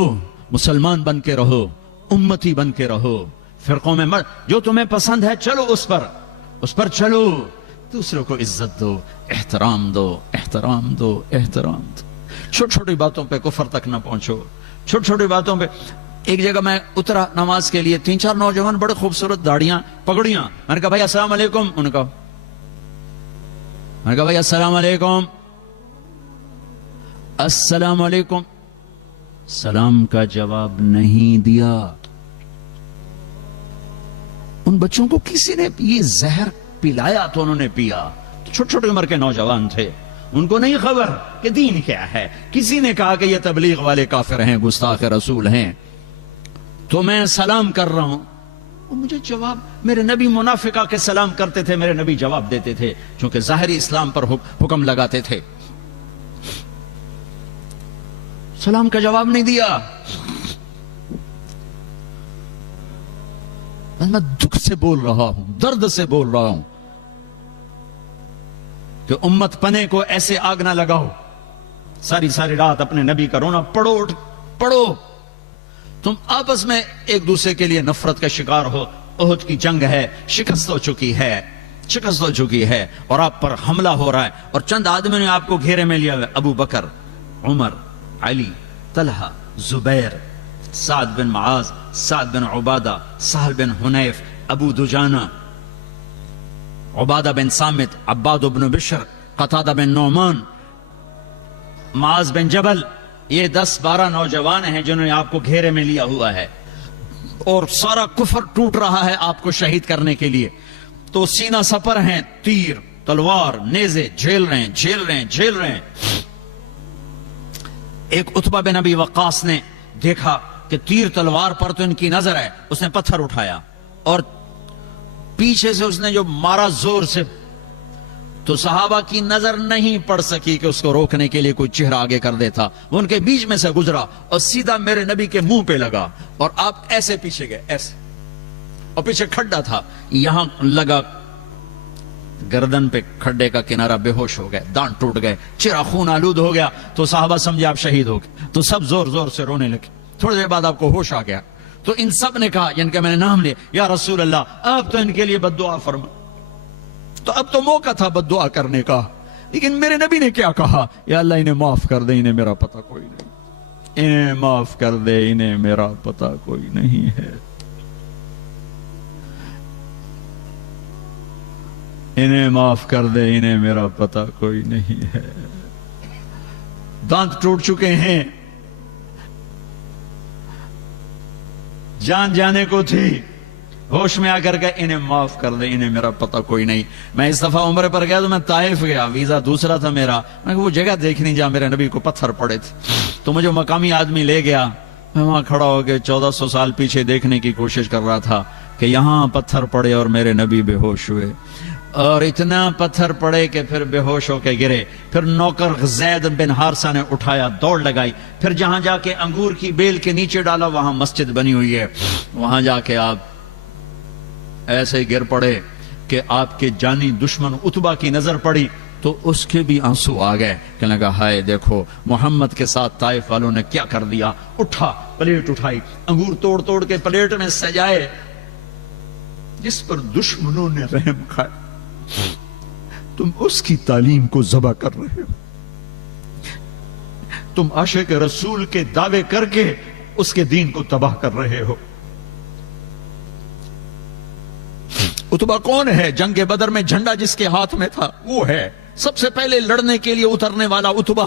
مسلمان بن کے رہو، امتی بن کے رہو، فرقوں میں مت، جو تمہیں پسند ہے چلو اس پر چلو، دوسروں کو عزت دو، احترام دو، احترام دو، احترام دو، چھوٹی چھوٹی باتوں پہ کفر تک نہ پہنچو، چھوٹی چھوٹی باتوں پہ۔ ایک جگہ میں اترا نماز کے لیے، 3-4 نوجوان بڑے خوبصورت داڑیاں، پگڑیاں، میں نے کہا بھائی السلام علیکم، انہوں نے کہا بھائی السلام علیکم، السلام علیکم، سلام کا جواب نہیں دیا۔ ان بچوں کو کسی نے یہ زہر پلایا تو انہوں نے پیا، چھوٹے چھوٹے عمر کے نوجوان تھے، ان کو نہیں خبر کہ دین کیا ہے۔ کسی نے کہا کہ یہ تبلیغ والے کافر ہیں، گستاخ رسول ہیں، تو میں سلام کر رہا ہوں، اور مجھے جواب، میرے نبی منافقہ کے سلام کرتے تھے، میرے نبی جواب دیتے تھے چونکہ ظاہری اسلام پر حکم لگاتے تھے، سلام کا جواب نہیں دیا۔ میں دکھ سے بول رہا ہوں، درد سے بول رہا ہوں کہ امت پنے کو ایسے آگ نہ لگاؤ، ساری رات اپنے نبی کا رونا پڑھو، تم آپس میں ایک دوسرے کے لیے نفرت کا شکار ہو۔ احد کی جنگ ہے، شکست ہو چکی ہے اور آپ پر حملہ ہو رہا ہے اور چند آدمیوں نے آپ کو گھیرے میں لیا ہے، ابو بکر، عمر، علی، طلحہ، زبیر، سعد بن معاذ، سعد بن عبادہ، سہل بن حنیف، ابو دجانہ، عبادہ بن سامت، عباد بن بشر، قتادہ بن نعمان، معاذ بن جبل، یہ 10-12 نوجوان ہیں جنہوں نے آپ کو گھیرے میں لیا ہوا ہے اور سارا کفر ٹوٹ رہا ہے آپ کو شہید کرنے کے لیے، تو سینہ سپر ہیں، تیر، تلوار، نیزے جھیل رہے ہیں۔ ایک عتبہ بن ابی وقاص نے دیکھا کہ تیر تلوار پر تو ان کی نظر ہے، اس نے پتھر اٹھایا اور پیچھے سے اس نے جو مارا زور سے، تو صحابہ کی نظر نہیں پڑ سکی کہ اس کو روکنے کے لیے کوئی چہرہ آگے کر دیتا، وہ ان کے بیچ میں سے گزرا اور سیدھا میرے نبی کے منہ پہ لگا اور آپ ایسے پیچھے گئے، ایسے، اور پیچھے کھڈا تھا، یہاں لگا گردن پہ کھڈے کا کنارہ، بے ہوش ہو گئے، دانت ٹوٹ گئے، چہرہ خون آلود ہو گیا، تو صحابہ سمجھے آپ شہید ہو گئے، تو سب زور سے رونے لگے۔ تھوڑی دیر بعد آپ کو ہوش آ گیا، تو ان سب نے کہا، جن کا میں نے نام لیا، یا رسول اللہ آپ تو ان کے لیے بد دعا فرما۔ تو اب تو موقع تھا بد دعا کرنے کا، لیکن میرے نبی نے کیا کہا؟ یا اللہ انہیں معاف کر دے، انہیں میرا پتہ کوئی نہیں، انہیں معاف کر دے، انہیں میرا پتہ کوئی نہیں ہے، انہیں معاف کر دے، انہیں میرا پتہ کوئی نہیں ہے۔ دانت ٹوٹ چکے ہیں، جان جانے کو تھی، ہوش میں آ کر کے انہیں معاف کر دے، انہیں میرا پتہ کوئی نہیں۔ میں اس دفعہ عمرے پر گیا تو میں طائف گیا، ویزا دوسرا تھا میرا، میں وہ جگہ دیکھنی جہاں میرے نبی کو پتھر پڑے تھے، تو مجھے مقامی آدمی لے گیا، میں وہاں کھڑا ہو کے 1400 سال پیچھے دیکھنے کی کوشش کر رہا تھا کہ یہاں پتھر پڑے اور میرے نبی بے ہوش ہوئے، اور اتنا پتھر پڑے کہ پھر بے ہوش ہو کے گرے. پھر نوکر زید بن حارثہ نے اٹھایا، دوڑ لگائی، پھر جہاں جا کے انگور کی بیل کے نیچے ڈالا وہاں مسجد بنی ہوئی ہے، وہاں جا کے آپ ایسے گر پڑے کہ آپ کے جانی دشمن عتبہ کی نظر پڑی تو اس کے بھی آنسو آ گئے. کہنے لگا ہائے دیکھو محمد کے ساتھ طائف والوں نے کیا کر دیا. اٹھا، پلیٹ اٹھائی، انگور توڑ توڑ کے پلیٹ میں سجائے. جس پر دشمنوں نے رحم کھایا تم اس کی تعلیم کو ذبح کر رہے ہو. تم عاشق رسول کے دعوے کر کے اس کے دین کو تباہ کر رہے ہو. عتبہ کون ہے؟ جنگ بدر میں جھنڈا جس کے ہاتھ میں تھا وہ ہے. سب سے پہلے لڑنے کے لیے اترنے والا عتبہ.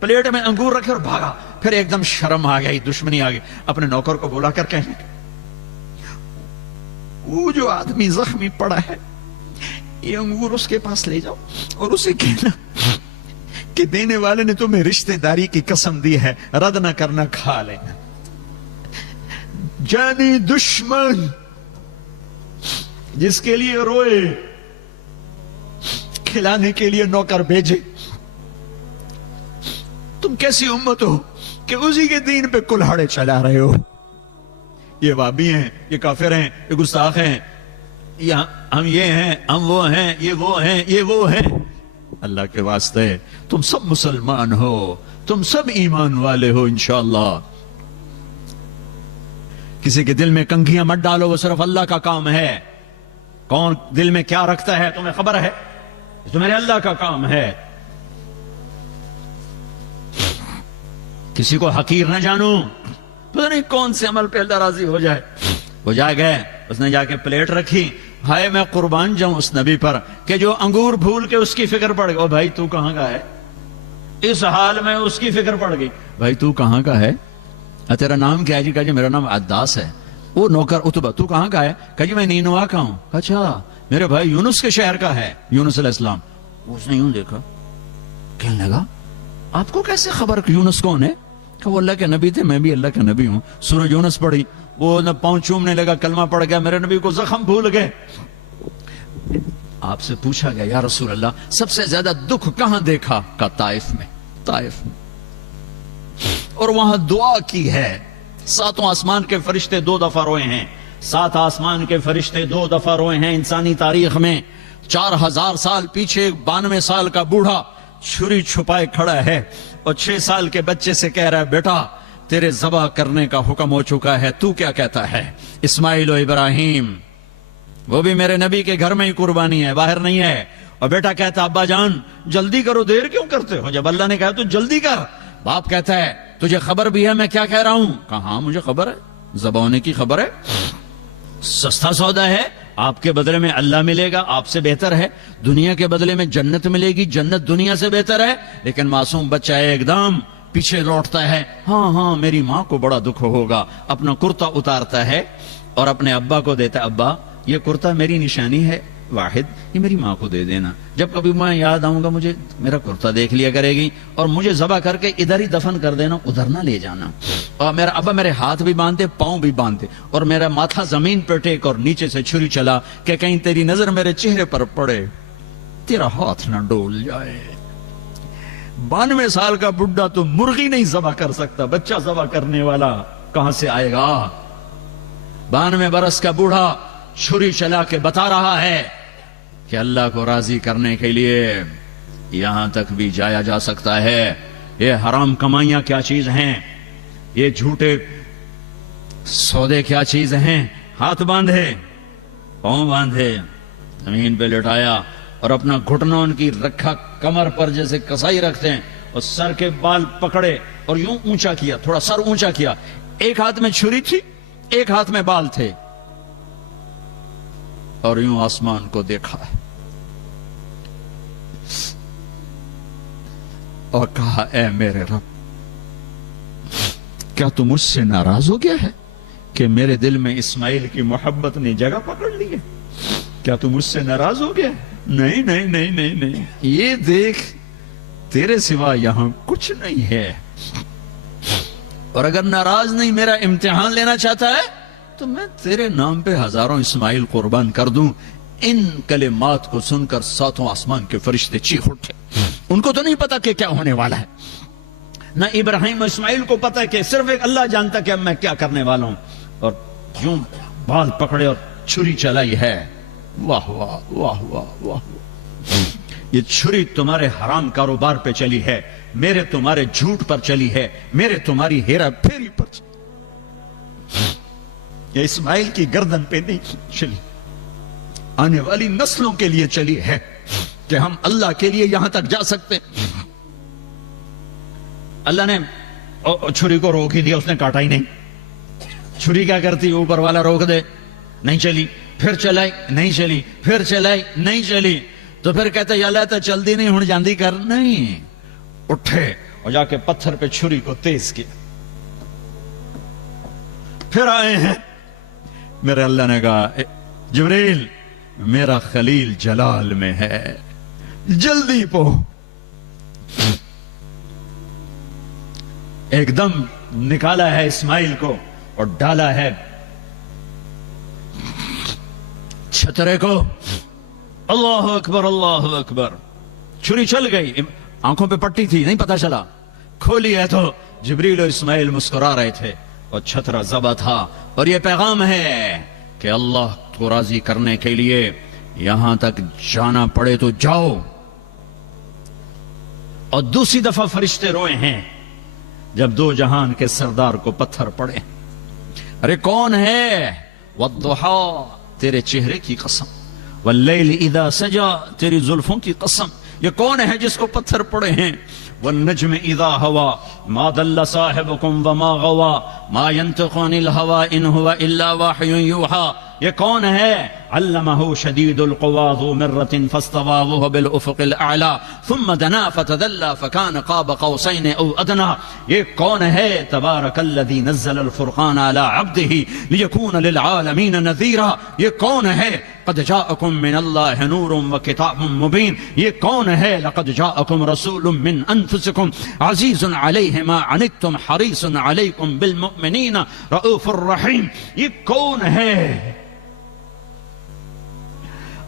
پلیٹ میں انگور رکھے اور بھاگا. پھر ایک دم شرم آ گئی، دشمنی آ گئی. اپنے نوکر کو بلا کر کہنے وہ جو آدمی زخمی پڑا ہے یہ انگور اس کے پاس لے جاؤ اور اسے کہنا کہ دینے والے نے تمہیں رشتہ داری کی قسم دی ہے، رد نہ کرنا، کھا لینا. جانی دشمن جس کے لیے روئے، کھلانے کے لیے نوکر بھیجے. تم کیسی امت ہو کہ اسی کے دین پہ کلہاڑے چلا رہے ہو؟ یہ وابی ہیں، یہ کافر ہیں، یہ گستاخ ہیں، ہم یہ ہیں، ہم وہ ہیں، یہ وہ ہیں، یہ وہ ہیں. اللہ کے واسطے تم سب مسلمان ہو، تم سب ایمان والے ہو انشاءاللہ. کسی کے دل میں کنگھیاں مت ڈالو، وہ صرف اللہ کا کام ہے. کون دل میں کیا رکھتا ہے تمہیں خبر ہے؟ تو میرے اللہ کا کام ہے. کسی کو حقیر نہ جانو، پتہ نہیں کون سے عمل پہ اللہ راضی ہو جائے. وہ جا گئے، اس نے جا کے پلیٹ رکھی. ہائے میں قربان جاؤں اس نبی پر کہ جو انگور بھول کے اس کی فکر پڑ گئی. او بھائی تو کہاں کا ہے؟ اس حال میں اس کی فکر پڑ گئی. بھائی تو کہاں کا ہے؟ تیرا نام کیا ہے؟ جی کہا جی میرا نام عداس ہے. وہ نوکر عتبہ تو کہاں کا ہے؟ کہا جی میں نینوا کا ہوں. اچھا میرے بھائی یونس کے شہر کا ہے، یونس علیہ السلام. اس نے یوں دیکھا، کہنے لگا آپ کو کیسے خبر کہ یونس کون ہے؟ کہ وہ اللہ کے نبی تھے، میں بھی اللہ کا نبی ہوں. سورہ یونس پڑھی، وہ نہ پاؤں چومنے لگا، کلمہ پڑھ گیا، میرے نبی کو زخم بھول گئے. آپ سے پوچھا گیا یا رسول اللہ سب سے زیادہ دکھ کہاں دیکھا؟ کا طائف میں. طائف میں. اور وہاں دعا کی ہے. 7 آسمان کے فرشتے 2 دفعہ روئے ہیں. 7 آسمان کے فرشتے 2 دفعہ روئے ہیں انسانی تاریخ میں. 4000 سال پیچھے 92 سال کا بوڑھا چھری چھپائے کھڑا ہے اور 6 سال کے بچے سے کہہ رہا ہے بیٹا تیرے ذبح کرنے کا حکم ہو چکا ہے، تو کیا کہتا ہے؟ اسماعیل و ابراہیم، وہ بھی میرے نبی کے گھر میں ہی قربانی ہے، باہر نہیں ہے. اور بیٹا کہتا ابا جان جلدی کرو، دیر کیوں کرتے ہو؟ جب اللہ نے کہا تو جلدی کر. باپ کہتا ہے تجھے خبر بھی ہے میں کیا کہہ رہا ہوں؟ کہاں مجھے خبر ہے، ذبح ہونے کی خبر ہے. سستا سودا ہے، آپ کے بدلے میں اللہ ملے گا، آپ سے بہتر ہے. دنیا کے بدلے میں جنت ملے گی، جنت دنیا سے بہتر ہے. لیکن معصوم بچہ ایک دم پیچھے لوٹتا ہے. ہاں میری ماں کو بڑا دکھ ہوگا. اپنا کرتا اتارتا ہے اور اپنے ابا کو دیتا ہے. ابا یہ کرتا میری نشانی ہے واحد، یہ میری ماں کو دے دینا. جب کبھی میں یاد آؤں گا مجھے میرا کرتا دیکھ لیا کرے گی اور مجھے ذبح کر کے ادھر ہی دفن کر دینا، ادھر نہ لے جانا. اور میرا ابا میرے ہاتھ بھی باندھے، پاؤں بھی باندھے اور میرا ماتھا زمین پر ٹیک اور نیچے سے چھری چلا کہ کہیں تیری نظر میرے چہرے پر پڑے، تیرا ہاتھ نہ ڈول جائے. 92 سال کا بڈھا تو مرغی نہیں ذبح کر سکتا، بچہ ذبح کرنے والا کہاں سے آئے گا؟ 92 برس کا بوڑھا چھری چلا کے بتا رہا ہے کہ اللہ کو راضی کرنے کے لیے یہاں تک بھی جایا جا سکتا ہے. یہ حرام کمائیاں کیا چیز ہیں، یہ جھوٹے سودے کیا چیز ہیں. ہاتھ باندھے، پاؤں باندھے، زمین پہ لٹایا اور اپنا گھٹنا ان کی رکھا کمر پر جیسے کسائی رکھتے ہیں اور سر کے بال پکڑے اور یوں اونچا کیا، تھوڑا سر اونچا کیا. ایک ہاتھ میں چھری تھی، ایک ہاتھ میں بال تھے اور یوں آسمان کو دیکھا اور کہا اے میرے رب، کیا تو مجھ سے ناراض ہو گیا ہے کہ میرے دل میں اسماعیل کی محبت نے جگہ پکڑ لی ہے؟ کیا تو مجھ سے ناراض ہو گیا؟ نہیں نہیں نہیں نہیں نہیں، یہ دیکھ تیرے سوا یہاں کچھ نہیں ہے. اور اگر ناراض نہیں میرا امتحان لینا چاہتا ہے تو میں تیرے نام پہ ہزاروں اسماعیل قربان کر دوں. ان کلمات کو سن کر ساتوں آسمان کے فرشتے چیخ اٹھے. ان کو تو نہیں پتا کہ کیا ہونے والا ہے. نہ ابراہیم اسماعیل کو پتا کہ صرف ایک اللہ جانتا کہ اب میں کیا کرنے والا ہوں. اور یوں بال پکڑے اور چھری چلائی ہے. واہ واہ واہ واہ واہ. یہ چھری تمہارے حرام کاروبار پہ چلی ہے, میرے تمہارے جھوٹ پر چلی ہے, میرے تمہاری ہیرا پھیری پر چلی. یہ اسماعیل کی گردن پہ نہیں چلی, آنے والی نسلوں کے لیے چلی ہے کہ ہم اللہ کے لیے یہاں تک جا سکتے ہیں. اللہ نے چھری کو روک ہی دیا, اس نے کاٹا ہی نہیں. چھری کیا کرتی, اوپر والا روک دے, نہیں چلی, پھر چلائی نہیں چلی, پھر چلائی نہیں چلی, تو پھر کہتے یا اللہ تو چلدی نہیں ہوں جاندی کر. نہیں, اٹھے اور جا کے پتھر پہ چھری کو تیز کیا. پھر آئے ہیں, میرے اللہ نے کہا جبریل میرا خلیل جلال میں ہے, جلدی پو. ایک دم نکالا ہے اسماعیل کو اور ڈالا ہے چھترے کو. اللہ اکبر اللہ اکبر. چھری چل گئی, آنکھوں پہ پٹی تھی نہیں پتا چلا, کھولی ہے تو جبریل اور اسماعیل مسکرا رہے تھے اور چھترا ذبح تھا. اور یہ پیغام ہے کہ اللہ کو راضی کرنے کے لیے یہاں تک جانا پڑے تو جاؤ. اور دوسری دفعہ فرشتے روئے ہیں جب دو جہان کے سردار کو پتھر پڑے. ارے کون ہے؟ والضحا تیرے چہرے کی قسم, واللیل اذا سجا تیری زلفوں کی قسم. یہ کون ہے جس کو پتھر پڑے ہیں؟ والنجم اذا ہوا ما ضل صاحبكم وما غوا ما ينطق عن الهوى ان هو الا وحي يوحى. یہ کون ہے؟ علمه شدید القوى ذو مرة فاستوى وهو بالافق الاعلى ثم دنا فتدلى فكان قاب قوسين او ادنى. یہ کون ہے؟ تبارك الذي نزل الفرقان على عبده ليكون للعالمين نذيرا. یہ کون ہے؟ قد جاءكم من الله نور وكتاب مبين. یہ کون ہے؟ لقد جاءكم رسول من انفسكم عزيز عليه ما عنتم حريص عليكم بالمؤمنين رؤوف الرحيم. یہ کون ہے؟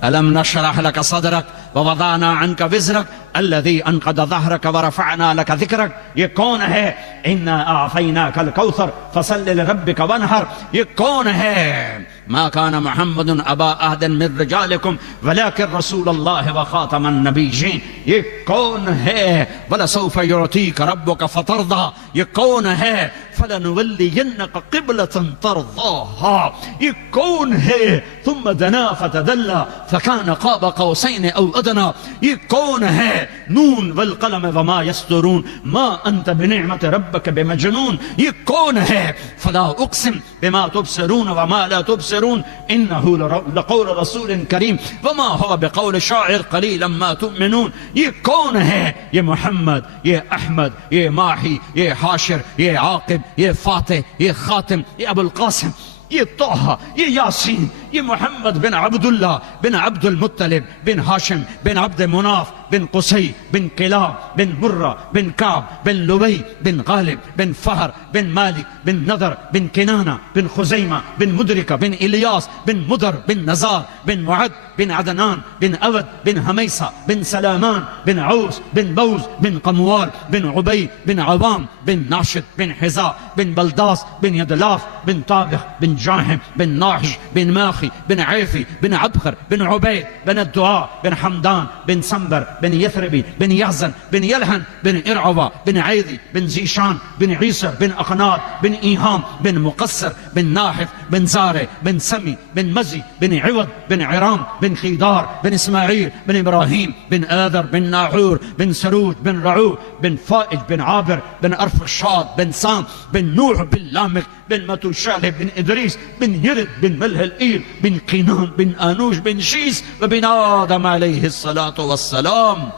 ألم نشرح لك صدرك ووضعنا عنك وزرك الذي أنقض ظهرك ورفعنا لك ذكرك. یہ کون ہے؟ إنا أعطيناك الكوثر فصل لربك وانحر. یہ کون ہے؟ ما كان محمد أبا أحد من رجالكم ولكن رسول الله وخاتم النبيين. یہ کون ہے؟ ولسوف يعطيك ربك فترضى. یہ کون ہے؟ فلنولينك قبلة ترضاها. یہ کون ہے؟ ثم دنا فتدلى فكان قاب قوسين او ادنى. یہ کون ہے؟ نون والقلم وما يسطرون ما انت بنعمة ربك بمجنون. یہ کون ہے؟ فلا اقسم بما تبصرون وما لا تبصرون انه لقول رسول کریم وما هو بقول شاعر قليلا ما تؤمنون. یہ کون ہے؟ یہ محمد, یہ احمد, یہ ماہی, یہ حاشر, یہ عاقب, یہ فاتح, یہ خاتم, یہ ابو القاسم, یہ طه, یہ یاسین, یہ محمد بن عبداللہ بن عبد المطلب بن ہاشم بن عبد مناف بن قصي بن كلاب بن مرة بن كعب بن لبي بن غالب بن فهر بن مالك بن نضر بن كنانة بن خزيمة بن مدركة بن إلياس بن مدر بن نزار بن معد بن عدنان بن أود بن هميسة بن سلامان بن عوس بن بوز بن قموال بن عبيد بن عوام بن ناشد بن حزاء بن بلداس بن يدلاف بن طابخ بن جاهم بن ناحش بن ماخي بن عيفي بن عبخر بن عبيد بن الدعاء بن حمدان بن سنبر بن يثربي بن يحزن بن يلهن بن إرعوى بن عيذي بن زيشان بن عيسى بن أقناط بن إيهام بن مقصر بن ناحف بن زارع بن سمي بن مزي بن عوض بن عرام بن خيدار بن إسماعيل بن إبراهيم بن آذر بن ناحور بن سروج بن رعو بن فائج بن عابر بن أرفخشاد بن سام بن نوح بن لامك بن متوشالح بن إدريس بن يرد بن ملح الإيل بن قينان بن آنوش بن شيس وبن آدم عليه الصلاة والسلام.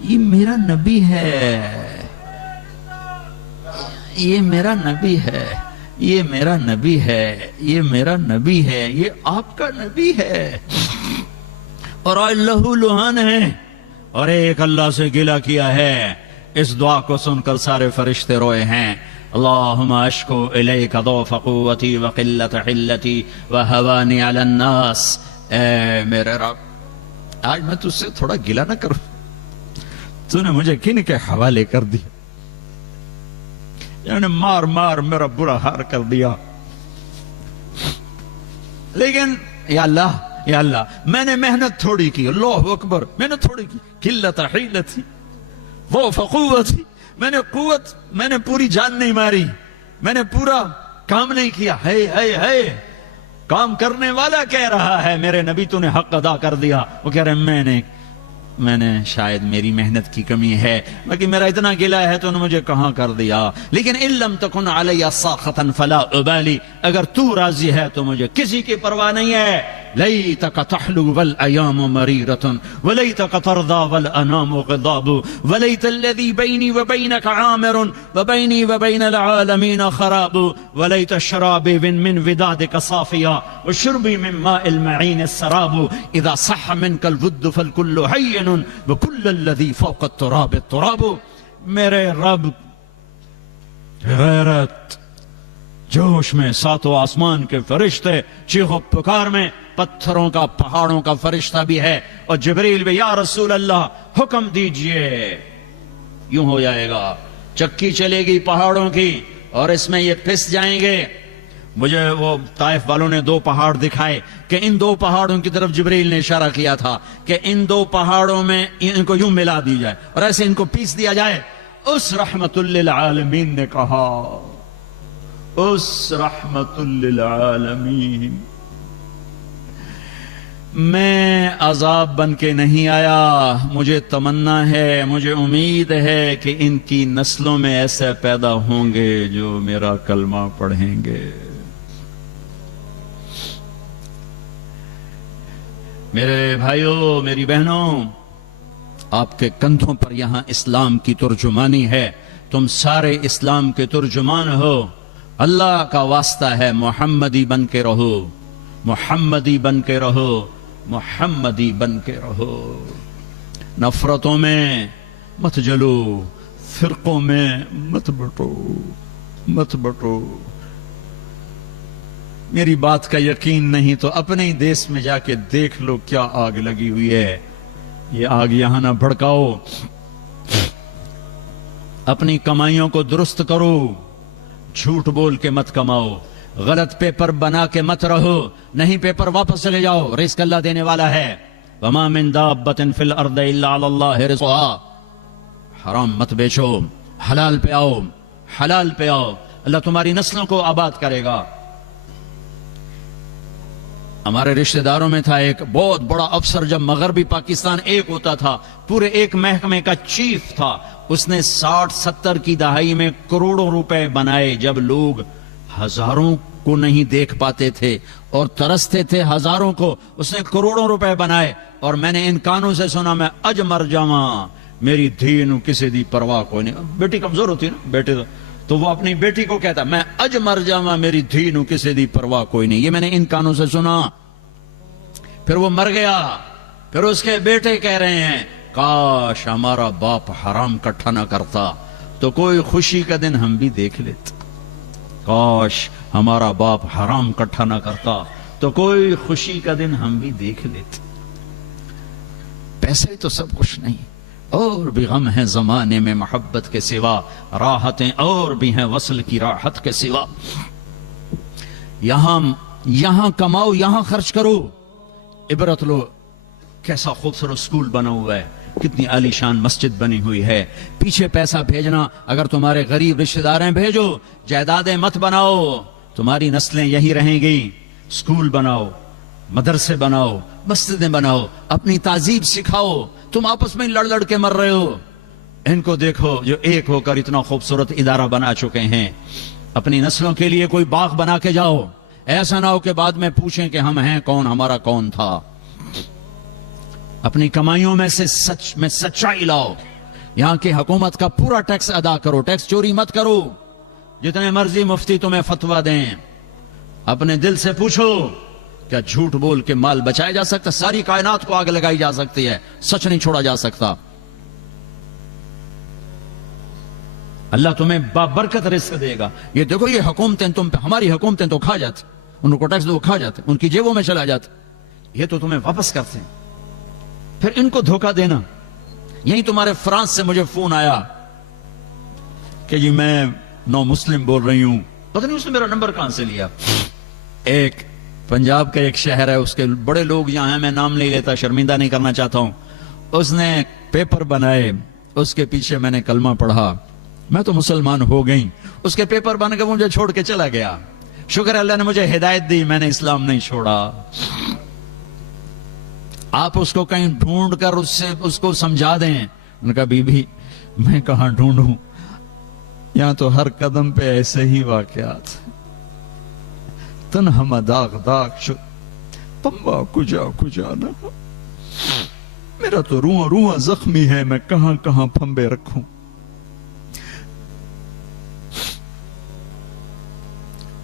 یہ میرا نبی ہے, یہ میرا نبی ہے, یہ میرا نبی ہے, یہ میرا نبی ہے, یہ آپ کا نبی ہے. اور اللہ لہان ہے اور ایک اللہ سے گلہ کیا ہے اس دعا کو سن کر سارے فرشتے روئے ہیں. اللہم اشکو الیک ضعف قوتی وقلت حلتی وہوانی علی الناس. اے میرے رب، آج میں تجھ سے تھوڑا گلہ نہ کروں، تو نے مجھے کن کے حوالے کر دیا، یعنی مار مار میرا برا حال کر دیا. لیکن یا اللہ میں نے محنت تھوڑی کی، اللہ اکبر، میں نے تھوڑی کی. قلت حیلتی ضعف قوتی، میں نے پوری جان نہیں ماری، میں نے پورا کام نہیں کیا. ہے کام کرنے والا کہہ رہا ہے میرے نبی تو نے حق ادا کر دیا. وہ کہہ رہے میں نے شاید میری محنت کی کمی ہے، باقی میرا اتنا گلہ ہے تو نے مجھے کہاں کر دیا. لیکن ان لم تکن علی ساخطا فلا ابالی، اگر تو راضی ہے تو مجھے کسی کی پرواہ نہیں ہے. لیتک تحلو والایام مریرۃ ولیتک ترضی والانام غضاب ولیت الذی بینی وبینک عامر وبینی وبین العالمین خراب ولیت شرابی من ودادک صافیا وشربی من ماء المعین السراب اذا صح منک الود فالکل حین وکل الذی فوق التراب التراب. میرے رب غیرت جوش میں، ساتوں آسمان کے فرشتے چیخ و پکار میں، پتھروں کا پہاڑوں کا فرشتہ بھی ہے، اور جبریل بھی. یا رسول اللہ حکم دیجئے. یوں ہو جائے گا، چکی چلے گی پہاڑوں کی اور اس میں یہ پس جائیں گے. مجھے وہ طائف والوں نے 2 پہاڑ دکھائے کہ ان 2 پہاڑوں کی طرف جبریل نے اشارہ کیا تھا کہ ان 2 پہاڑوں میں ان کو یوں ملا دی جائے اور ایسے ان کو پیس دیا جائے. اس رحمت للعالمین نے کہا، اس رحمت للعالمین، میں عذاب بن کے نہیں آیا. مجھے تمنا ہے، مجھے امید ہے کہ ان کی نسلوں میں ایسے پیدا ہوں گے جو میرا کلمہ پڑھیں گے. میرے بھائیوں، میری بہنوں، آپ کے کندھوں پر یہاں اسلام کی ترجمانی ہے. تم سارے اسلام کے ترجمان ہو. اللہ کا واسطہ ہے، محمدی بن کے رہو، محمدی بن کے رہو، محمدی بن کے رہو. نفرتوں میں مت جلو، فرقوں میں مت بٹو. میری بات کا یقین نہیں تو اپنے ہی دیس میں جا کے دیکھ لو کیا آگ لگی ہوئی ہے. یہ آگ یہاں نہ بھڑکاؤ. اپنی کمائیوں کو درست کرو، جھوٹ بول کے مت کماؤ، غلط پیپر بنا کے مت رہو. نہیں پیپر واپس چلے جاؤ، رزق اللہ دینے والا ہے. وما من دابۃ فی الارض الا علی اللہ رزقها. حرام مت بیچو، حلال پہ آؤ، حلال پہ آؤ. اللہ تمہاری نسلوں کو آباد کرے گا. ہمارے رشتہ داروں میں تھا ایک بہت بڑا افسر، جب مغربی پاکستان ایک ہوتا تھا، پورے ایک محکمے کا چیف تھا. اس نے 60-70 کی دہائی میں کروڑوں روپے بنائے، جب لوگ ہزاروں کو نہیں دیکھ پاتے تھے اور ترستے تھے ہزاروں کو. اس نے کروڑوں روپے بنائے. اور میں نے ان کانوں سے سنا، میں اج مر جاواں میری دھی نو کسی دی پرواہ کوئی نہیں. بیٹی کمزور ہوتی ہے نا، بیٹے تو وہ اپنی بیٹی کو کہتا، میں اج مر جاواں میری دھی نو کسی دی پرواہ کوئی نہیں. یہ میں نے ان کانوں سے سنا. پھر وہ مر گیا. پھر اس کے بیٹے کہہ رہے ہیں، کاش ہمارا باپ حرام کٹھا نہ کرتا تو کوئی خوشی کا دن ہم بھی دیکھ لیتے. کاش ہمارا باپ حرام کٹھا نہ کرتا تو کوئی خوشی کا دن ہم بھی دیکھ لیتے. پیسے تو سب کچھ نہیں، اور بھی غم ہے زمانے میں محبت کے سوا، راحتیں اور بھی ہیں وصل کی راحت کے سوا. یہاں کماؤ، یہاں خرچ کرو. عبرت لو، کیسا خوبصورت سکول بنا ہوا ہے، کتنی عالی شان مسجد بنی ہوئی ہے. پیچھے پیسہ بھیجنا، اگر تمہارے غریب رشتہ دار ہیں بھیجو. جائیدادیں مت بناؤ، تمہاری نسلیں یہی رہیں گی. سکول بناؤ، مدرسے بناؤ، مسجدیں بناؤ، اپنی تہذیب سکھاؤ. تم آپس میں لڑ لڑ کے مر رہے ہو. ان کو دیکھو جو ایک ہو کر اتنا خوبصورت ادارہ بنا چکے ہیں. اپنی نسلوں کے لیے کوئی باغ بنا کے جاؤ. ایسا نہ ہو کہ بعد میں پوچھیں کہ ہم ہیں کون، ہمارا کون تھا. اپنی کمائیوں میں سے سچائی لاؤ. یہاں کی حکومت کا پورا ٹیکس ادا کرو، ٹیکس چوری مت کرو. جتنے مرضی مفتی تمہیں فتویٰ دیں، اپنے دل سے پوچھو کیا جھوٹ بول کے مال بچایا جا سکتا؟ ساری کائنات کو آگ لگائی جا سکتی ہے، سچ نہیں چھوڑا جا سکتا. اللہ تمہیں بابرکت رزق دے گا. یہ دیکھو یہ حکومتیں تم پہ، ہماری حکومتیں تو کھا جاتی، ان کو ٹیکس دو کھا جاتے، ان کی جیبوں میں چلا جاتا، یہ تو تمہیں واپس کرتے ہیں. پھر ان کو دھوکہ دینا. یہی تمہارے فرانس سے مجھے فون آیا کہ جی میں نو مسلم بول رہی ہوں، پتہ نہیں اس نے میرا نمبر کہاں سے لیا. ایک پنجاب کا ایک شہر ہے، اس کے بڑے لوگ یہاں ہیں، میں نام نہیں لیتا، شرمندہ نہیں کرنا چاہتا ہوں. اس نے پیپر بنائے، اس کے پیچھے میں نے کلمہ پڑھا، میں تو مسلمان ہو گئی. اس کے پیپر بن کے مجھے چھوڑ کے چلا گیا. شکر اللہ نے مجھے ہدایت دی، میں نے اسلام نہیں چھوڑا. آپ اس کو کہیں ڈھونڈ کر اس کو سمجھا دیں. انہوں نے کہا بی بی میں کہاں ڈھونڈوں، یہاں تو ہر قدم پہ ایسے ہی واقعات. تنہا داغ داغ شد پمبا کجا کجا نہ، میرا تو روح روح زخمی ہے، میں کہاں کہاں پھمبے رکھوں.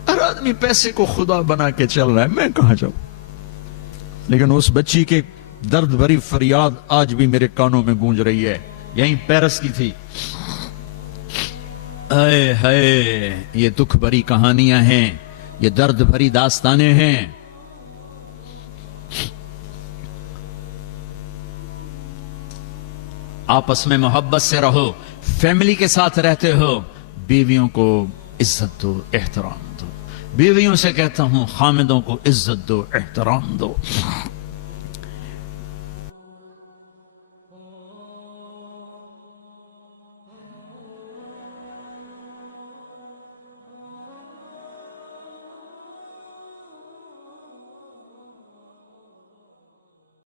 ہر آدمی پیسے کو خدا بنا کے چل رہا ہے، میں کہاں جاؤں. لیکن اس بچی کے درد بھری فریاد آج بھی میرے کانوں میں گونج رہی ہے. یہیں پیرس کی تھی. اے ہائے، یہ دکھ بھری کہانیاں ہیں، یہ درد بھری داستانیں ہیں. آپس میں محبت سے رہو، فیملی کے ساتھ رہتے ہو، بیویوں کو عزت دو، احترام دو. بیویوں سے کہتا ہوں خامدوں کو عزت دو، احترام دو.